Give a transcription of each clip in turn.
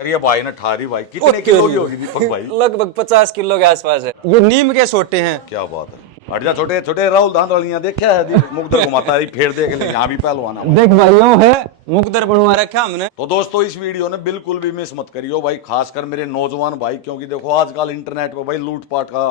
अरे ये भाई ने ठारी भाई कितने किलो की होगी दीपक भाई? लगभग 50 किलो के आसपास है। ये नीम के सोटे हैं। क्या बात है। हट जा छोटे छोटे राहुल धांधलियां देखा है मुकदर घुमाता है फिर देख ले यहाँ भी पहलवान है। देख भाइयों है मुकदर बनवा रखा हमने। तो दोस्तों इस वीडियो ने बिल्कुल भी मिस मत करियो भाई, खासकर मेरे नौजवान भाई, क्योंकि देखो आजकल इंटरनेट पे भाई लूटपाट का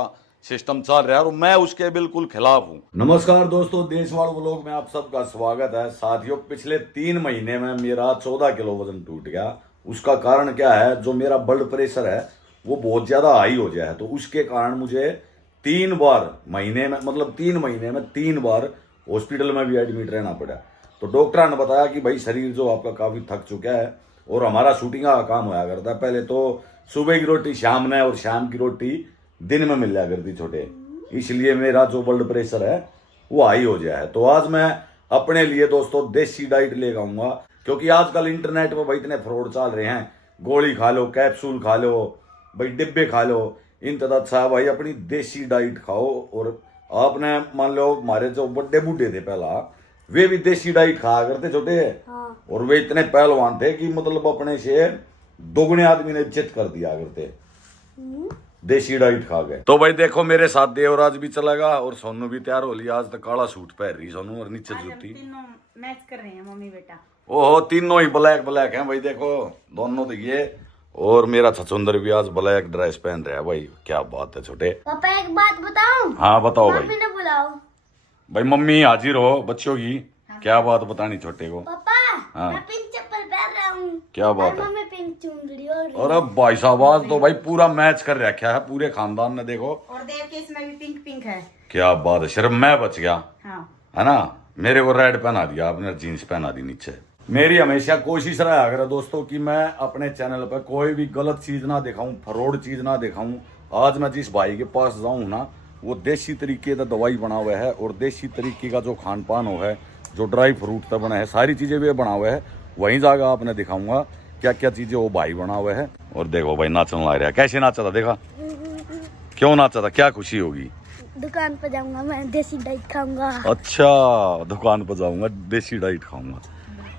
सिस्टम चल रहा है और मैं उसके बिल्कुल खिलाफ हूँ। नमस्कार दोस्तों, देशवाल व्लॉग में आप सबका स्वागत है। साथियों, पिछले 3 महीने में मेरा 14 किलो वजन टूट गया। उसका कारण क्या है, जो मेरा ब्लड प्रेशर है वो बहुत ज्यादा हाई हो गया है। तो उसके कारण मुझे 3 बार महीने में, मतलब 3 महीने में 3 बार हॉस्पिटल में भी एडमिट रहना पड़ा। तो डॉक्टर ने बताया कि भाई शरीर जो आपका काफी थक चुका है और हमारा शूटिंग का काम होया करता है। पहले तो सुबह की रोटी शाम में और शाम की रोटी दिन में मिल जाया करती छोटे, इसलिए मेरा जो ब्लड प्रेशर है वो हाई हो गया है। तो आज मैं अपने लिए दोस्तों देसी डाइट लेकर आऊंगा, क्योंकि आजकल इंटरनेट पर भाई इतने फ्रॉड चल रहे हैं। गोली खा लो, कैप्सूल खा लो, भाई डिब्बे खा लो, इन तथा अच्छा भाई अपनी देसी डाइट खाओ। और आपने मान लो हमारे जो बड़े बूढ़े थे पहला, वे भी देसी डाइट खाया करते छोटे। हाँ। और वे इतने पहलवान थे कि मतलब अपने से दोगुने आदमी ने इज्जत कर दिया करते देसी डाइट खा गए। तो भाई देखो मेरे साथ देवराज भी चलेगा और सोनू भी तैयार हो लिया। आज तक काला सूट पहन रही सोनू और नीचे जूती। तीनों मैच कर रहे हैं मम्मी बेटा। ओहो, तीनों ही ब्लैक ब्लैक हैं भाई, देखो दोनों तो ये। और मेरा छछुंदर भी आज ब्लैक ड्रेस पहन रहा है भाई, क्या बात है छोटे। पापा एक बात बताऊं? हाँ बताओ भाई। मम्मी ने बुलाओ। भाई मम्मी हाजिर हो बच्चों की। क्या बात बतानी छोटे को? पापा हाँ। मैं पिंक चप्पल पहन रहा हूँ। क्या बात है? मम्मी पिंक चुनरी और अरे भाई साहब आज तो भाई पूरा मैच कर रखा है पूरे खानदान ने, देखो। और देव के इसमें भी पिंक पिंक है। क्या बात है, सिर्फ मैं बच गया हाँ। है ना। मेरे को रेड पहना दिया आपने, जीन्स पहना दी नीचे। मेरी हमेशा कोशिश रहा करे दोस्तों कि मैं अपने चैनल पर कोई भी गलत चीज ना दिखाऊं, फ्रॉड चीज ना दिखाऊं। आज मैं जिस भाई के पास जाऊं ना, वो देसी तरीके का दवाई बना हुआ है और देसी तरीके का जो खान पान हो है, जो ड्राई फ्रूट का बना है, सारी चीजें भी बना हुआ है। वहीं जाकर आपने दिखाऊंगा क्या क्या चीजें वो भाई बना हुआ है। और देखो भाई नाचने लग रहा है, कैसे नाचा था देखा? क्यों नाचा था, क्या खुशी होगी? दुकान पर जाऊंगा मैं, देसी डाइट खाऊंगा। अच्छा, दुकान पर जाऊंगा देसी डाइट खाऊंगा।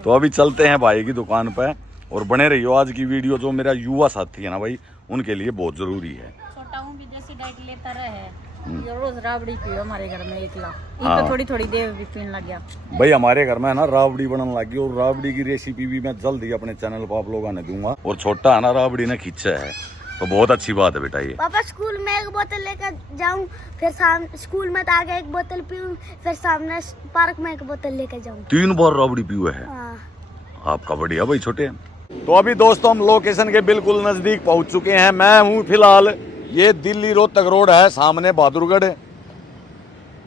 तो अभी चलते हैं भाई की दुकान पे और बने रहियो। आज की वीडियो जो मेरा युवा साथी है ना भाई, उनके लिए बहुत जरूरी है। छोटा हूँ भी देसी डाइट लेता रहे। ये रोज राबड़ी पियो हमारे घर में एक ला। हाँ। थोड़ी थोड़ी देव भी पीने लग गया भाई। हमारे घर में ना राबड़ी बनने लगी और राबड़ी की रेसिपी भी मैं जल्द ही अपने चैनल पर आप लोगों ने दूंगा। और छोटा है ना राबड़ी ने खींचा है, तो बहुत अच्छी बात है बेटा ये। पापा स्कूल में एक बोतल लेकर जाऊं, फिर शाम स्कूल में तो आगे एक बोतल पीऊं, फिर सामने पार्क में एक बोतल लेकर जाऊं। 3 बार राबड़ी पीए है। हाँ। आपका बढ़िया भाई छोटे। तो अभी दोस्तों हम लोकेशन के बिल्कुल नजदीक पहुंच चुके हैं। मैं हूं फिलहाल, ये दिल्ली रोहतक रोड है, सामने बहादुरगढ़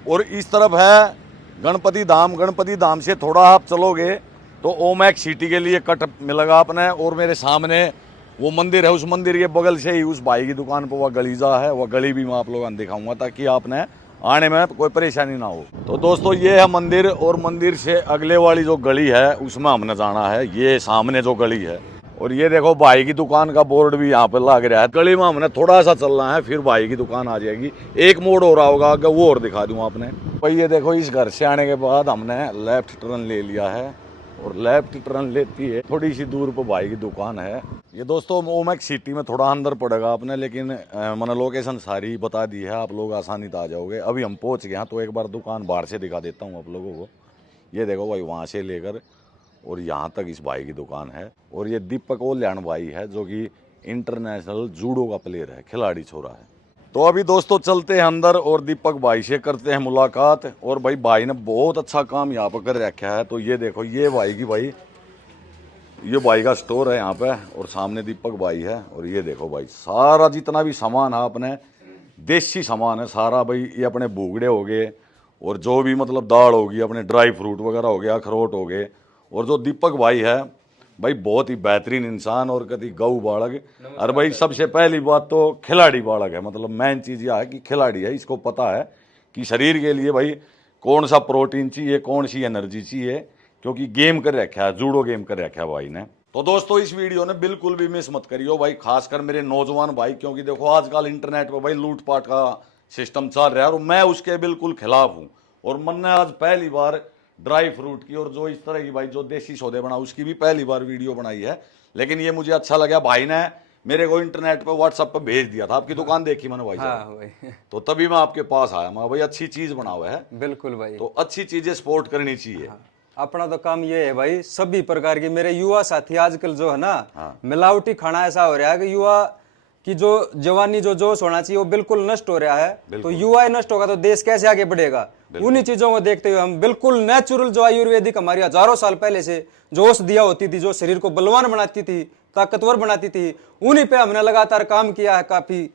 और इस तरफ है गणपति धाम। गणपति धाम से थोड़ा आप चलोगे तो ओमैक सिटी के लिए कट मिलेगा अपने। और मेरे सामने वो मंदिर है, उस मंदिर के बगल से ही उस भाई की दुकान पर वह गलीजा है, वह गली भी मैं आप लोगों को दिखाऊंगा ताकि आपने आने में कोई परेशानी ना हो। तो दोस्तों ये है मंदिर और मंदिर से अगले वाली जो गली है उसमें हमने जाना है। ये सामने जो गली है और ये देखो भाई की दुकान का बोर्ड भी यहाँ पे लग रहा है। गली में हमने थोड़ा सा चलना है, फिर भाई की दुकान आ जाएगी। एक मोड़ हो रहा होगा आगे, वो और दिखा दूँ आपने। भाई ये देखो इस घर से आने के बाद हमने लेफ्ट टर्न ले लिया है और लेफ्ट टर्न लेती है थोड़ी सी दूर पर भाई की दुकान है। ये दोस्तों ओमैक सिटी में थोड़ा अंदर पड़ेगा आपने, लेकिन मैंने लोकेशन सारी बता दी है, आप लोग आसानी से आ जाओगे। अभी हम पहुंच गए हैं तो एक बार दुकान बाहर से दिखा देता हूं आप लोगों को। ये देखो भाई वहां से लेकर और यहाँ तक इस भाई की दुकान है। और ये दीपक ओल्यान भाई है जो कि इंटरनेशनल जूडो का प्लेयर है, खिलाड़ी छोरा है। तो अभी दोस्तों चलते हैं अंदर और दीपक भाई से करते हैं मुलाकात। और भाई ने बहुत अच्छा काम यहाँ पर कर रखा है। तो ये देखो ये भाई का स्टोर है यहाँ पे और सामने दीपक भाई है। और ये देखो भाई सारा जितना भी सामान है अपने देसी सामान है सारा भाई। ये अपने भूगड़े हो गए और जो भी मतलब दाल होगी, अपने ड्राई फ्रूट वगैरह हो गया, अखरोट हो गए। और जो दीपक भाई है भाई बहुत ही बेहतरीन इंसान और कभी गऊ बालक। और भाई सबसे पहली बात तो खिलाड़ी बालक है, मतलब मेन चीज़ यह है कि खिलाड़ी है। इसको पता है कि शरीर के लिए भाई कौन सा प्रोटीन चाहिए, कौन सी एनर्जी चाहिए, क्योंकि गेम कर रखा है, जूडो गेम कर रखा है भाई ने। तो दोस्तों इस वीडियो ने बिल्कुल भी मिस मत करियो भाई, खासकर मेरे नौजवान भाई, क्योंकि देखो आजकल इंटरनेट पर भाई लूटपाट का सिस्टम चल रहा है और मैं उसके बिल्कुल खिलाफ हूँ। और मैंने आज पहली बार ड्राई फ्रूट की और जो इस तरह की भाई जो देसी सौदे बना उसकी भी पहली बार वीडियो बनाई है। लेकिन ये मुझे अच्छा लगा, भाई ने मेरे को इंटरनेट पे व्हाट्सएप पे भेज दिया था, आपकी दुकान देखी मैंने भाई हाँ साहब, भाई तो तभी मैं आपके पास आया। मैं भाई अच्छी चीज बना हुआ है, बिल्कुल भाई। तो अच्छी चीजें सपोर्ट करनी चाहिए। अपना तो काम ये है भाई, सभी प्रकार की मेरे युवा साथी आजकल जो है ना, हाँ। मिलावटी खाना ऐसा हो रहा है कि युवा की जो जवानी जो जोश होना चाहिए वो बिल्कुल नष्ट हो रहा है। तो युवा ही नष्ट होगा तो देश कैसे आगे बढ़ेगा? उन्हीं चीजों को देखते हुए हम बिल्कुल नेचुरल जो आयुर्वेदिक हमारी हजारों साल पहले से जो औषधिया होती थी, जो शरीर को बलवान बनाती थी, ताकतवर बनाती थी, उन्हीं पे हमने लगातार काम किया है। काफी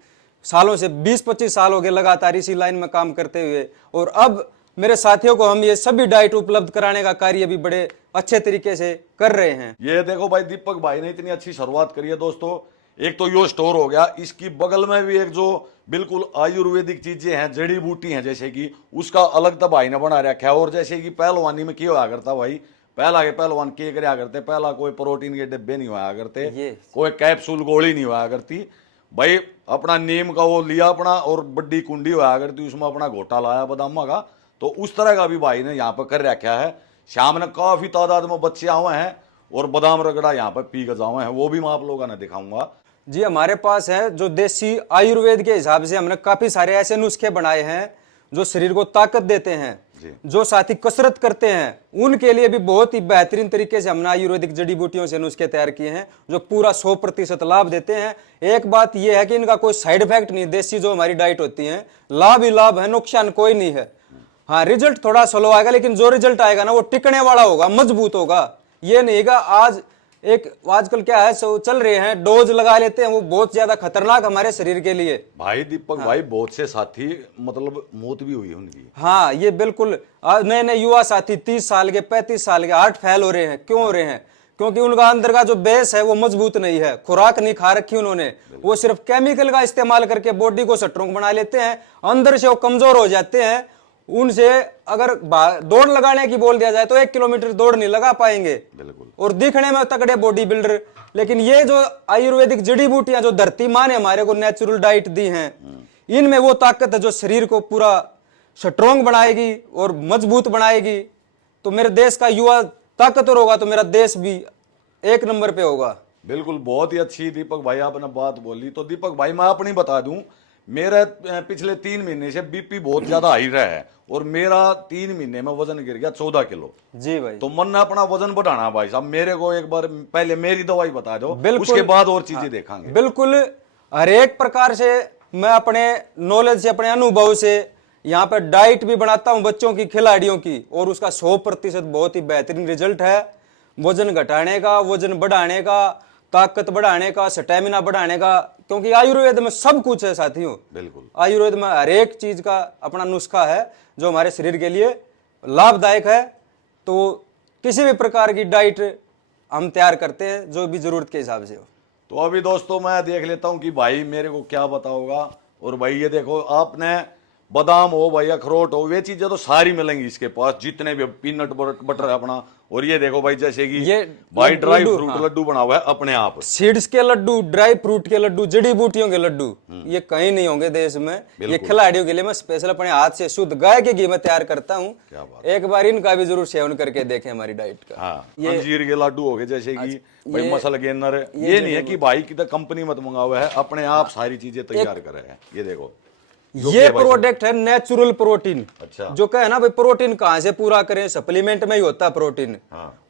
सालों से 20-25 साल हो गए लगातार इसी लाइन में काम करते हुए, और अब मेरे साथियों को हम ये सभी डाइट उपलब्ध कराने का कार्य भी बड़े अच्छे तरीके से कर रहे हैं। ये देखो भाई, दीपक भाई ने इतनी अच्छी शुरुआत करी है दोस्तों। एक तो यो स्टोर हो गया, इसकी बगल में भी एक जो बिल्कुल आयुर्वेदिक चीजें हैं, जड़ी बूटी हैं, जैसे कि उसका अलग तो भाई ने बना रखा है। और जैसे कि पहलवानी में क्या होया करता भाई, पहला के पहलवान क्या करया करते, पहला कोई प्रोटीन के डिब्बे नहीं होया करते, कोई कैप्सूल गोली नहीं होया करती भाई। अपना नीम का वो लिया अपना, और बड्डी कुंडी होया करती, उसमें अपना घोटा लाया बादामा का। तो उस तरह का भी भाई ने यहाँ पर कर रखा है। शाम ने काफी तादाद में बच्चे आए हैं और बादाम रगड़ा यहाँ पर पी कर जाए हैं, वो भी मैं आप लोगों ने दिखाऊंगा। जी हमारे पास है जो देसी आयुर्वेद के हिसाब से हमने काफी सारे ऐसे नुस्खे बनाए हैं जो शरीर को ताकत देते हैं। जो साथी कसरत करते हैं उनके लिए भी बहुत ही बेहतरीन तरीके से हमने आयुर्वेदिक जड़ी बूटियों से नुस्खे तैयार किए हैं जो पूरा 100% लाभ देते हैं। एक बात यह है कि इनका कोई साइड इफेक्ट नहीं, देसी जो हमारी डाइट होती है लाभ ही लाभ है, नुकसान कोई नहीं है। हाँ, रिजल्ट थोड़ा स्लो आएगा, लेकिन जो रिजल्ट आएगा ना वो टिकने वाला होगा, मजबूत होगा। ये नहीं है आज एक आजकल क्या है सो चल रहे हैं, डोज लगा लेते हैं, वो बहुत ज्यादा खतरनाक हमारे शरीर के लिए। भाई दीपक भाई, बहुत से साथी मतलब मौत भी हुई उनकी। हाँ, ये बिल्कुल नए नए युवा साथी 30 साल के 35 साल के हार्ट फेल हो रहे हैं। क्यों हो रहे हैं? क्योंकि उनका अंदर का जो बेस है वो मजबूत नहीं है, खुराक नहीं खा रखी उन्होंने, वो सिर्फ केमिकल का इस्तेमाल करके बॉडी को स्ट्रांग बना लेते हैं, अंदर से वो कमजोर हो जाते हैं। उनसे अगर दौड़ लगाने की बोल दिया जाए तो 1 किलोमीटर दौड़ नहीं लगा पाएंगे, और दिखने में तगड़े बॉडी बिल्डर। लेकिन ये जो आयुर्वेदिक जड़ी बूटियां जो धरती माँ ने हमारे को नेचुरल डाइट दी हैं, इनमें वो ताकत है जो शरीर को पूरा स्ट्रांग बनाएगी और मजबूत बनाएगी। तो मेरे देश का युवा ताकतवर होगा तो मेरा देश भी 1 नंबर पे होगा। बिल्कुल, बहुत ही अच्छी दीपक भाई आपने बात बोली। तो दीपक भाई मैं अपनी बता दूं, मेरा पिछले 3 महीने से बीपी बहुत ज्यादा हाई रहा है, और मेरा 3 महीने में वजन गिर गया 14 किलो। जी भाई। तो मन ने अपना वजन बढ़ाना भाई साहब, मेरे को एक बार पहले मेरी दवाई बता दो, उसके बाद और चीजें देखेंगे। बिल्कुल, हर एक प्रकार से मैं अपने नॉलेज से, अपने अनुभव से यहाँ पर डाइट भी बनाता हूँ बच्चों की, खिलाड़ियों की, और उसका 100% बहुत ही बेहतरीन रिजल्ट है। वजन घटाने का, वजन बढ़ाने का, ताकत बढ़ाने का, स्टेमिना बढ़ाने का, क्योंकि आयुर्वेद में सब कुछ है साथियों। बिल्कुल, आयुर्वेद में हर एक चीज का अपना नुस्खा है जो हमारे शरीर के लिए लाभदायक है। तो किसी भी प्रकार की डाइट हम तैयार करते हैं जो भी जरूरत के हिसाब से हो। तो अभी दोस्तों मैं देख लेता हूं कि भाई मेरे को क्या बताओगा। और भाई ये देखो, आपने बादाम हो भाई, अखरोट हो, वे चीजें तो सारी मिलेंगी इसके पास, जितने भी पीनट बटर है अपना। और ये देखो भाई, जैसे कि ये भाई ड्राई फ्रूट लड्डू बना हुआ है अपने आप, सीड्स के लड्डू, ड्राई फ्रूट के लड्डू, जड़ी बूटियों के लड्डू, ये कहीं नहीं होंगे देश में। ये खिलाड़ियों के लिए मैं स्पेशल अपने हाथ से शुद्ध गाय के घी में तैयार करता हूँ। एक बार इनका भी जरूर सेवन करके देखें हमारी डाइट का। हाँ, अंजीर के लड्डू हो गए, जैसे कि भाई मसल गेनर। ये नहीं है कि भाई की कंपनी मत मंगावा है, अपने आप सारी चीजें तैयार कर रहे हैं। ये देखो, ये प्रोडक्ट है नेचुरल प्रोटीन। अच्छा। जो कहे ना भाई प्रोटीन कहां से पूरा करें, सप्लीमेंट में ही होता है प्रोटीन।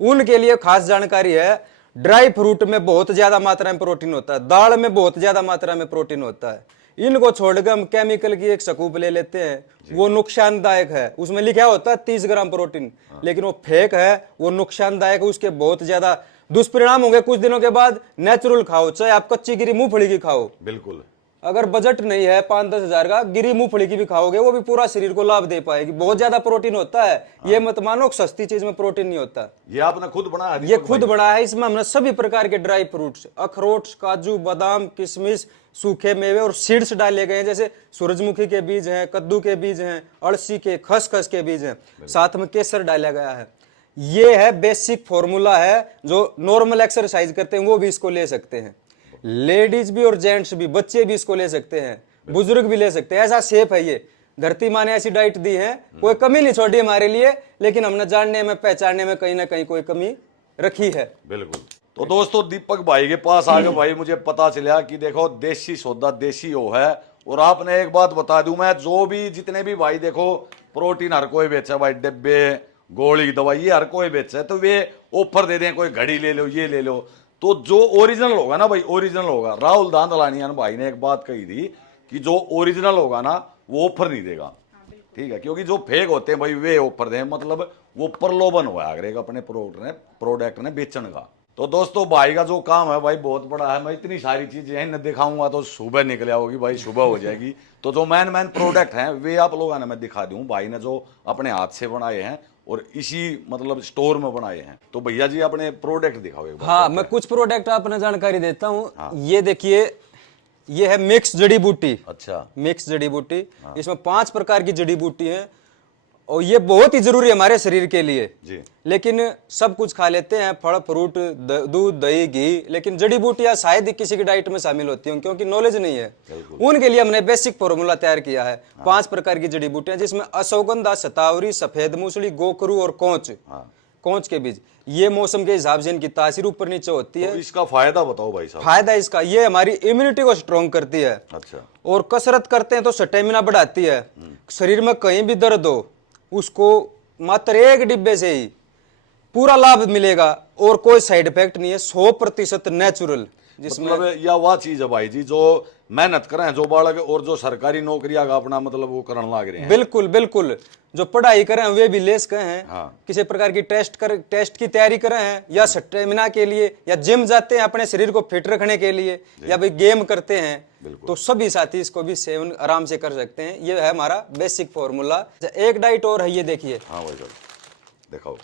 उनके लिए खास जानकारी है। ड्राई फ्रूट में बहुत ज्यादा मात्रा में प्रोटीन होता है, दाल में बहुत ज्यादा मात्रा में प्रोटीन होता है। इनको छोड़कर हम केमिकल की एक सकूप ले लेते हैं, वो नुकसानदायक है। उसमें लिखा होता है 30 ग्राम प्रोटीन, लेकिन वो फेक है, वो नुकसानदायक है। उसके बहुत ज्यादा दुष्परिणाम होंगे कुछ दिनों के बाद। नेचुरल खाओ, चाहे आप कच्ची गिरी मूंगफली की खाओ। बिल्कुल, अगर बजट नहीं है 5-10 हजार का, गिरी मूंगफली की भी खाओगे, वो भी पूरा शरीर को लाभ दे पाएगी। बहुत ज्यादा प्रोटीन होता है। ये मत मानो सस्ती चीज में प्रोटीन नहीं होता। ये आपने खुद बनाया? ये खुद बनाया है। इसमें हमने सभी प्रकार के ड्राई फ्रूट्स, अखरोट, काजू, बादाम, किशमिश, सूखे मेवे और सीड्स डाले गए हैं। जैसे सूरजमुखी के बीज हैं, कद्दू के बीज हैं, अड़सी के, खसखस के बीज हैं, साथ में केसर डाला गया है। ये है बेसिक फॉर्मूला है, जो नॉर्मल एक्सरसाइज करते हैं वो भी इसको ले सकते हैं। लेडीज भी और जेंट्स भी, बच्चे भी इसको ले सकते हैं, बुजुर्ग भी ले सकते हैं। ऐसा सेफ है ये। धरती माँ ने ऐसी डाइट दी है, कोई कमी नहीं छोड़ी हमारे लिए, लेकिन हमने जानने में, पहचानने में कहीं ना कहीं कोई कमी रखी है। बिल्कुल। तो दोस्तों दीपक भाई के पास आगे भाई मुझे पता चला कि देखो देसी सौदा देसी हो है। और आपने एक बात बता दूं मैं, जो भी जितने भी भाई देखो प्रोटीन हर कोई बेचा भाई, डिब्बे गोली दवाई ये हर कोई बेचा है, तो वे ऑफर दे दें, कोई घड़ी ले लो ये ले लो। तो जो ओरिजिनल होगा ना भाई, ओरिजिनल होगा। राहुल दांदलानियान भाई ने एक बात कही थी कि जो ओरिजिनल होगा ना वो ऑफर नहीं देगा, ठीक है, क्योंकि जो फेक होते हैं भाई वे ऑफर दें, मतलब वो प्रलोभन हुआ करेगा अपने प्रोडक्ट ने बेचने का। तो दोस्तों भाई का जो काम है भाई बहुत बड़ा है। मैं इतनी सारी चीजें हैं न दिखाऊंगा तो सुबह निकल आओगी भाई, सुबह हो जाएगी। तो जो मैन प्रोडक्ट हैं वे आप लोगों ने मैं दिखा दूं। भाई ने जो अपने हाथ से बनाए हैं और इसी मतलब स्टोर में बनाए हैं। तो भैया जी अपने प्रोडक्ट दिखाओ एक बार। हाँ, मैं कुछ प्रोडक्ट आपने जानकारी देता हूँ। हाँ। ये देखिए, ये है मिक्स जड़ी बूटी। अच्छा, मिक्स जड़ी बूटी। हाँ। इसमें 5 प्रकार की जड़ी बूटी है और ये बहुत ही जरूरी है हमारे शरीर के लिए जी। लेकिन सब कुछ खा लेते हैं, फल फ्रूट दूध दही घी, लेकिन जड़ी बूटियां शायद ही किसी की डाइट में शामिल होती हैं क्योंकि नॉलेज नहीं है। उनके लिए हमने बेसिक फॉर्मूला तैयार किया है। हाँ। 5 प्रकार की जड़ी बूटियां जिसमें अश्वगंधा, शतावरी, सफेद मूसली, गोकरू और कोंच। हाँ। कोंच के बीज। ये मौसम के हिसाब से इनकी तासीर ऊपर नीचे होती है। तो इसका फायदा बताओ भाई साहब। फायदा इसका ये हमारी इम्यूनिटी को स्ट्रॉन्ग करती है। अच्छा। और कसरत करते हैं तो स्टेमिना बढ़ाती है। शरीर में कहीं भी दर्द हो उसको मात्र 1 डिब्बे से ही पूरा लाभ मिलेगा और कोई साइड इफेक्ट नहीं है, 100% नेचुरल। मतलब या वह चीज है भाई जी जो मेहनत करें जो बालक और जो सरकारी नौकरियां का अपना मतलब वो करने लग रहे हैं। बिल्कुल बिल्कुल, जो पढ़ाई करें वे भी लेस करें हैं। हाँ। किसी प्रकार की टेस्ट की तैयारी करें हैं या स्टेमिना के लिए या जिम जाते हैं अपने शरीर को फिट रखने के लिए या भाई गेम करते हैं, तो सभी साथी इसको भी सेवन आराम से कर सकते हैं। ये है हमारा बेसिक फॉर्मूला। एक डाइट और है, ये देखिए। हाँ भाई साहब दिखाओ।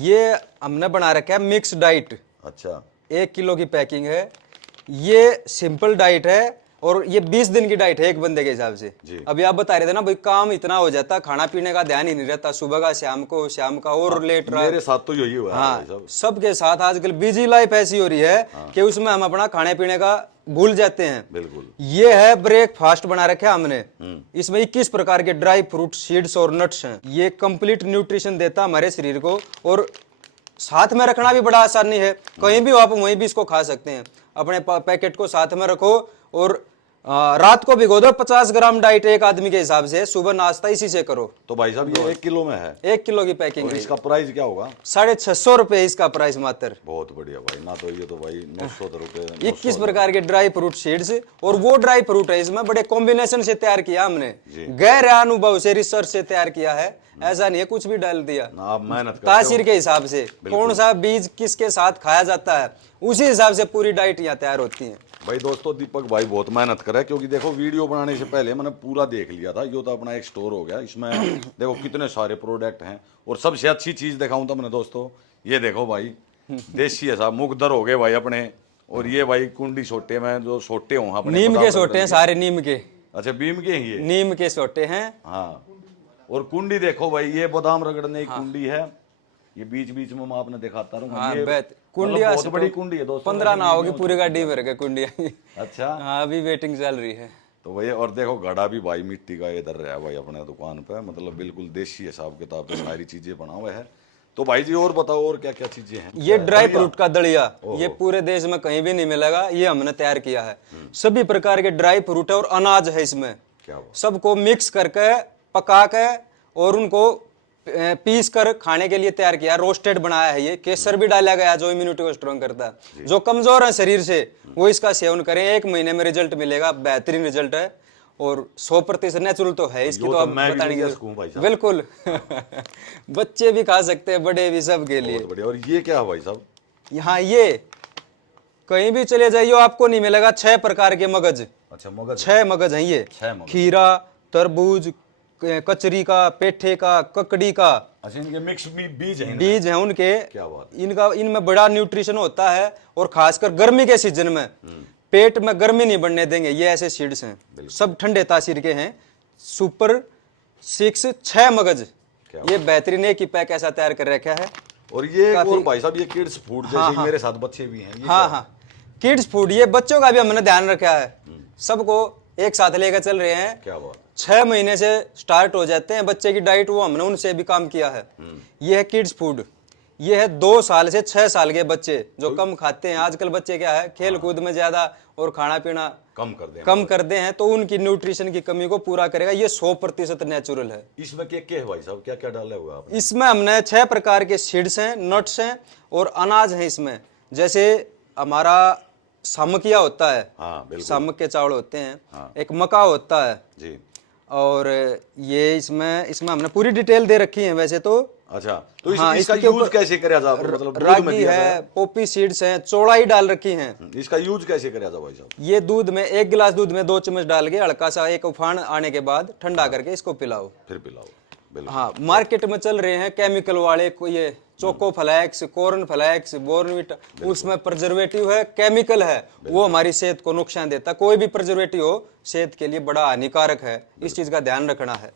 ये हमने बना रखा है मिक्स डाइट। अच्छा। 1 किलो की पैकिंग है। ये सिंपल डाइट है और ये 20 दिन की डाइट है एक बंदे के हिसाब से। अभी आप बता रहे थे ना भाई काम इतना हो जाता, खाना पीने का ध्यान ही नहीं रहता, सुबह का शाम का और लेट रहा। मेरे साथ तो यही हुआ है। हाँ, सबके साथ आजकल बिजी लाइफ ऐसी हो रही है कि उसमें हम अपना खाने पीने का भूल जाते हैं। बिल्कुल। ये है ब्रेकफास्ट बना रखा हमने। इसमें 21 प्रकार के ड्राई फ्रूट, सीड्स और नट्स हैं। ये कंप्लीट न्यूट्रिशन देता हमारे शरीर को और साथ में रखना भी बड़ा आसानी है। कहीं भी हो आप वहीं भी इसको खा सकते हैं। अपने पैकेट को साथ में रखो और रात को भिगो दो। 50 ग्राम डाइट एक आदमी के हिसाब से, सुबह नाश्ता इसी से करो। तो भाई साहब ये 1 किलो में है। 1 किलो की पैकिंग है। इसका प्राइस क्या होगा? 650 रुपए इसका प्राइस मात्र। बहुत बढ़िया भाई ना, तो ये तो भाई 900 रुपए। 21 प्रकार के ड्राई फ्रूट सीड्स और वो ड्राई फ्रूट है इसमें बड़े कॉम्बिनेशन से तैयार किया हमने, गैर अनुभव से रिसर्च से तैयार किया है। ऐसा नहीं है कुछ भी डाल दिया, आप मेहनत तासीर के हिसाब से कौन सा बीज किसके साथ खाया जाता है उसी हिसाब से पूरी डाइट यहाँ तैयार होती है। भाई दोस्तों दीपक भाई बहुत मेहनत करे, क्योंकि देखो वीडियो बनाने से पहले मैंने पूरा देख लिया था। ये तो अपना एक स्टोर हो गया, इसमें देखो कितने सारे प्रोडक्ट हैं। और सबसे अच्छी चीज दिखाऊं तो मैंने दोस्तों ये देखो भाई देसी है साहब, मुकदर हो गए भाई अपने। और ये भाई कुंडी सोटे में जो सोटे हों अपने, नीम के सोटे हैं सारे, नीम के। अच्छा बीम के ही है, नीम के सोटे हैं। हाँ। और कुंडी देखो भाई, ये बादाम रगड़ने की कुंडी है। ये बीच बीच में मैं आपने दिखाता रहूंगा। हाँ, ये कुंडिया बहुत बड़ी कुंडी है दोस्तों, 15 ना होगी पूरी गाड़ी भर के कुंडिया। अच्छा। हाँ, अभी वेटिंग चल रही है। तो भैया और देखो घड़ा भी भाई मिट्टी का इधर रहा भाई अपने दुकान पे, मतलब बिल्कुल देसी हिसाब किताब पे सारी चीजें बना हुआ है। तो भाई जी और बताओ और क्या क्या चीजें हैं? ये ड्राई फ्रूट का दलिया, ये पूरे देश में कहीं भी नहीं मिलेगा, ये हमने तैयार किया है। सभी प्रकार के ड्राई फ्रूट है और अनाज है इसमें, सबको मिक्स करके पका के और उनको पीस कर खाने के लिए तैयार किया, रोस्टेड बनाया है। ये केसर भी डाला गया जो इम्यूनिटी को स्ट्रॉन्ग करता है। जो कमजोर है शरीर से वो इसका सेवन करें, 1 महीने में रिजल्ट मिलेगा, बेहतरीन रिजल्ट है और 100% नेचुरल तो है इसकी। तो अब बताने की बिल्कुल बच्चे भी खा सकते हैं, बड़े भी, सब के लिए। और ये क्या है भाई साहब? यहाँ ये कहीं भी चले जाइए आपको नहीं मिलेगा 6 प्रकार के मगज। अच्छा मगज, 6 मगज हैं ये। खीरा, तरबूज, कचरी का, पेठे का, ककड़ी का। अच्छा इनके मिक्स बीज हैं उनके। क्या बात। इनमें बड़ा न्यूट्रिशन होता है और खासकर गर्मी के सीजन में पेट में गर्मी नहीं बढ़ने देंगे। ये ऐसे सीड्स हैं, सब ठंडे तासीर के हैं। सुपर 6 मगज, ये बेहतरीन है कि पैक ऐसा तैयार कर रखा है। और ये और भाई साहब ये किड्स फूड जैसे मेरे साथ बच्चे भी हैं। हाँ, किड्स फूड, ये बच्चों का भी हमने ध्यान रखा है, सबको एक साथ लेकर चल रहे हैं। क्या बात। 6 महीने से स्टार्ट हो जाते हैं बच्चे की डाइट, वो हमने उनसे भी काम किया है। ये है किड्स फूड। ये है 2 साल से 6 साल के बच्चे जो कम खाते हैं। आजकल बच्चे क्या है, खेल कूद में ज्यादा और खाना पीना कम कर दे हैं, तो उनकी न्यूट्रिशन की कमी को पूरा करेगा। ये 100% नेचुरल है। इसमें क्या है भाई साहब, क्या क्या डाला हुआ आपने? इसमें हमने 6 प्रकार के सीड्स हैं, नट्स हैं और अनाज हैं इसमें। जैसे हमारा सामकिया होता है, हाँ, बिल्कुल। सामक के चावल होते हैं, हाँ। एक मका होता है जी। और ये इसमें हमने पूरी डिटेल दे रखी है वैसे तो। अच्छा, तो हाँ, इसका इसके यूज ऊपर कैसे करा जाए? मतलब दूध में रागी दिया है, जाए? पोपी सीड्स हैं, चौड़ाई डाल रखी हैं। इसका यूज कैसे करा जाए भाई साहब? ये दूध में 1 गिलास दूध में 2 चम्मच डाल के हल्का सा एक उफान आने के बाद ठंडा करके इसको पिलाओ, फिर पिलाओ। बिल्कुल। हाँ, मार्केट में चल रहे हैं केमिकल वाले, कोई ये choco flakes, corn flakes, Bournvita, उसमें प्रिजर्वेटिव है, केमिकल है, वो हमारी सेहत को नुकसान देता। कोई भी प्रिजर्वेटिव हो सेहत के लिए बड़ा हानिकारक है, इस चीज का ध्यान रखना है।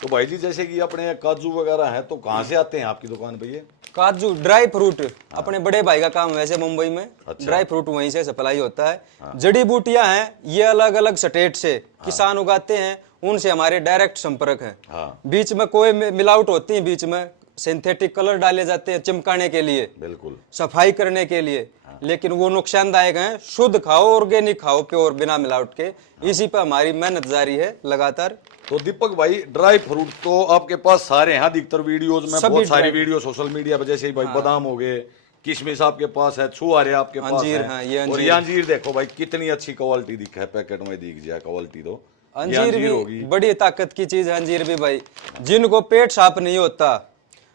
तो भाई जी जैसे कि अपने काजू वगैरह हैं, तो कहाँ से आते हैं आपकी दुकान पे ये? काजू ड्राई फ्रूट अपने बड़े भाई का काम है वैसे मुंबई में। अच्छा। ड्राई फ्रूट वहीं से सप्लाई होता है। जड़ी बूटियां हैं, ये अलग अलग स्टेट से किसान उगाते हैं, उनसे हमारे डायरेक्ट संपर्क है। हाँ। बीच में कोई मिलावट होती है, बीच में सिंथेटिक कलर डाले जाते हैं चमकाने के लिए, बिल्कुल, सफाई करने के लिए, लेकिन वो नुकसानदायक हैं। शुद्ध खाओ, ऑर्गेनिक खाओ, प्योर, बिना मिलावट के। इसी पर हमारी मेहनत जारी है लगातार। तो दीपक भाई ड्राई फ्रूट तो आपके पास सारे हैं, अधिकतर वीडियोज में बहुत सारी वीडियो सोशल मीडिया पे, जैसे भाई बादाम हो गए, किशमिश आपके पास है, छुआरे आपके पास अंजीर, है, हाँ, ये और ये अंजीर देखो भाई कितनी अच्छी क्वालिटी दिखा है, पैकेट में दिख जाए क्वालिटी। तो ये अंजीर भी होगी बड़ी ताकत की चीज है। अंजीर भी भाई, जिनको पेट साफ नहीं होता,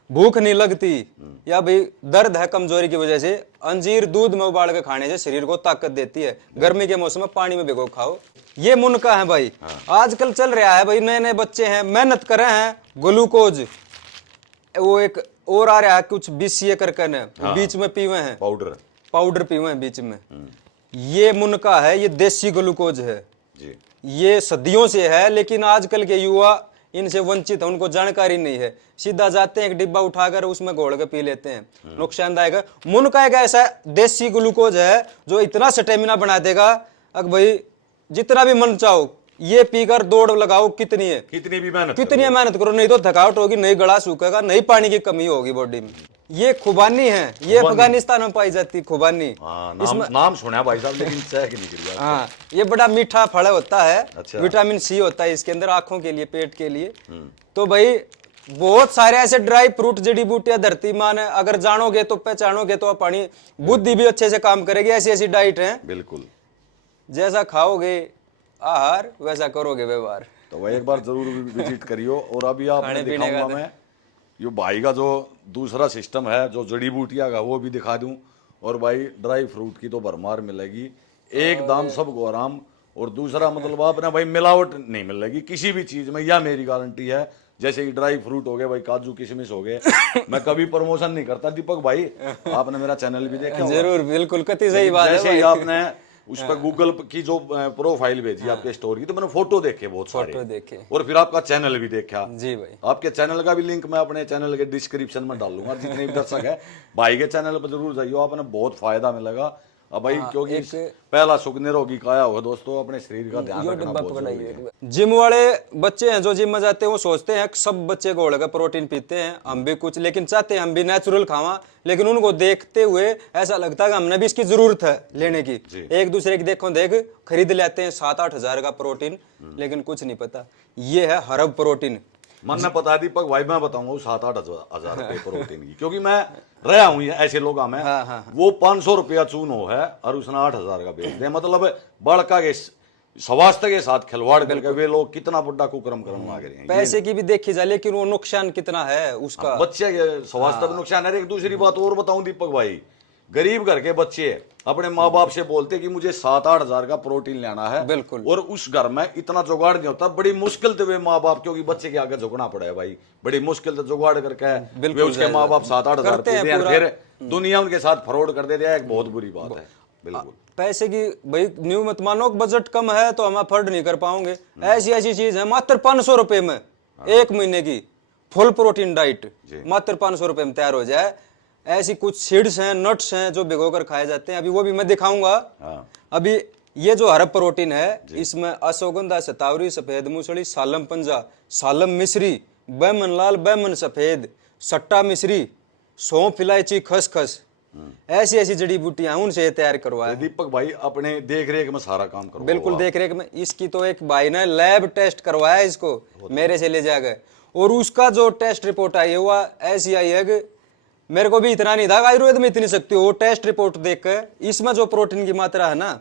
भूख नहीं लगती, या भाई दर्द है कमजोरी की वजह से, अंजीर दूध में उबाल के खाने से शरीर को ताकत देती है। गर्मी के मौसम में पानी में भिगो खाओ। ये मुनका है भाई। आजकल चल रहा है भाई, नए नए बच्चे हैं, मेहनत कर रहे हैं, ग्लूकोज वो एक और आ रहा है कुछ BCA करके ने, बीच में पीवे हैं, पाउडर पीवे हैं बीच में। ये मुनका है, ये देसी ग्लूकोज है जी। ये सदियों से है, लेकिन आजकल के युवा इनसे वंचित है, उनको जानकारी नहीं है। सीधा जाते हैं, एक डिब्बा उठाकर उसमें घोल के पी लेते हैं, नुकसानदायक है। मुनका एक ऐसा देसी ग्लूकोज है जो इतना स्टेमिना बना देगा, अब भाई जितना भी मन चाहो ये पीकर दौड़ लगाओ, कितनी मेहनत करो, नहीं तो थकावट होगी, नहीं गला सूखेगा, नहीं पानी की कमी होगी बॉडी में। ये खुबानी है, ये अफगानिस्तान में पाई जाती खुबानी। इसमें नाम सुना भाई साहब, लेकिन सहक नहीं गया। हाँ, ये बड़ा मीठा फल होता है। अच्छा। विटामिन C होता है इसके अंदर, आंखों के लिए, पेट के लिए। तो भाई बहुत सारे ऐसे ड्राई फ्रूट, जड़ी बूटियां धरती मां है, अगर जानोगे तो पहचानोगे तो अपनी बुद्धि भी अच्छे से काम करेगी। ऐसी ऐसी डाइट है, बिल्कुल, जैसा खाओगे आहार वैसा करोगे व्यवहार। तो भाई एक बार जरूर विजिट करियो। और अभी आपने दिखाऊंगा मैं ये भाई का जो दूसरा सिस्टम है, जो जड़ी बूटियां का, वो भी दिखा दूं। और भाई ड्राई फ्रूट की तो भरमार मिलेगी, एक दाम सबको आराम। और दूसरा मतलब आपने भाई मिलावट नहीं मिलेगी किसी भी चीज में, यह मेरी गारंटी है। जैसे कि ड्राई फ्रूट हो गए भाई, काजू किशमिश हो गए, मैं कभी प्रमोशन नहीं करता दीपक भाई, आपने मेरा चैनल भी देखा होगा। जरूर, बिल्कुल, कति सही बात है। जैसे ही आपने उस पर गूगल की जो प्रोफाइल भेजी आपके स्टोर की, तो मैंने फोटो देखे, बहुत सारे फोटो देखे, और फिर आपका चैनल भी देखा। जी भाई, आपके चैनल का भी लिंक मैं अपने चैनल के डिस्क्रिप्शन में डालूंगा। जितने भी दर्शक है भाई के चैनल पर जरूर जाइए, आपने बहुत फायदा मिलेगा। अब भाई क्योंकि पहला सुख निरोगी काया होगा दोस्तों, अपने शरीर का ध्यान रखना बहुत जरूरी है। जिम वाले बच्चे हैं जो जिम में जाते हैं, वो सोचते हैं सब बच्चे घोल का प्रोटीन पीते हैं, हम भी कुछ, लेकिन चाहते हैं हम भी नेचुरल खावा, लेकिन उनको देखते हुए ऐसा लगता है कि हमने भी इसकी जरूरत है लेने की। एक दूसरे की देखो देख खरीद लेते हैं 7-8 हजार का प्रोटीन, लेकिन कुछ नहीं पता ये है हर्ब प्रोटीन। मन में पता दीपक भाई, मैं बताऊंगा 7-8 हजार रुपए प्रोटीन की, क्योंकि मैं रहा हूँ ऐसे लोग में। वो 500 रुपया चूनो है और उसने 8,000 का बेच दिया। मतलब बड़का के स्वास्थ्य के साथ खिलवाड़ करके वे लोग कितना बड़ा कुकर्म करने लग रहे हैं। पैसे की भी देखी जाए, लेकिन वो नुकसान कितना है उसका, बच्चे के स्वास्थ्य पर नुकसान है। एक दूसरी बात और बताऊं दीपक भाई, गरीब घर के बच्चे अपने माँ बाप से बोलते कि मुझे 7-8 हजार का प्रोटीन लेना है, बिल्कुल, और उस घर में इतना जुगाड़ नहीं होता, बड़ी मुश्किल से वे माँ बाप, क्योंकि बच्चे के आगे झुकना पड़ा है भाई, बड़ी मुश्किल से जुगाड़ करके वे उसके माँ बाप 7-8 हजार देते हैं, फिर दुनिया उनके साथ फ्रॉड कर देते हैं। एक बहुत बुरी बात है। बिल्कुल, पैसे की भाई न्यू मत मानो, बजट कम है तो हम अफोर्ड नहीं कर पाओगे। ऐसी ऐसी चीज है मात्र 500 रुपए में 1 महीने की फुल प्रोटीन डाइट मात्र 500 रुपए में तैयार हो जाए। ऐसी कुछ सीड्स हैं, नट्स हैं जो भिगोकर खाए जाते हैं, अभी वो भी मैं दिखाऊंगा। अभी ये जो हर्ब प्रोटीन है, इसमें अश्वगंधा, शतावरी, सफेद मूसली, सालम पंजा, सालम मिश्री, बैमन लाल, बैमन सफेद, सट्टा मिश्री, सौंफ, इलायची, खसखस, ऐसी ऐसी जड़ी बूटियां हैं, उनसे ये तैयार करवाया। दीपक भाई अपने देख रेख में सारा काम करो। बिल्कुल देख रेख में। इसकी तो एक भाई ने लैब टेस्ट करवाया इसको, मेरे से ले जा गए, और उसका जो टेस्ट रिपोर्ट आई है वो ऐसी आई है कि मेरे को भी इतना नहीं था, आयुर्वेद में इतनी शक्ति हो। वो टेस्ट रिपोर्ट देख कर इसमें जो प्रोटीन की मात्रा है ना,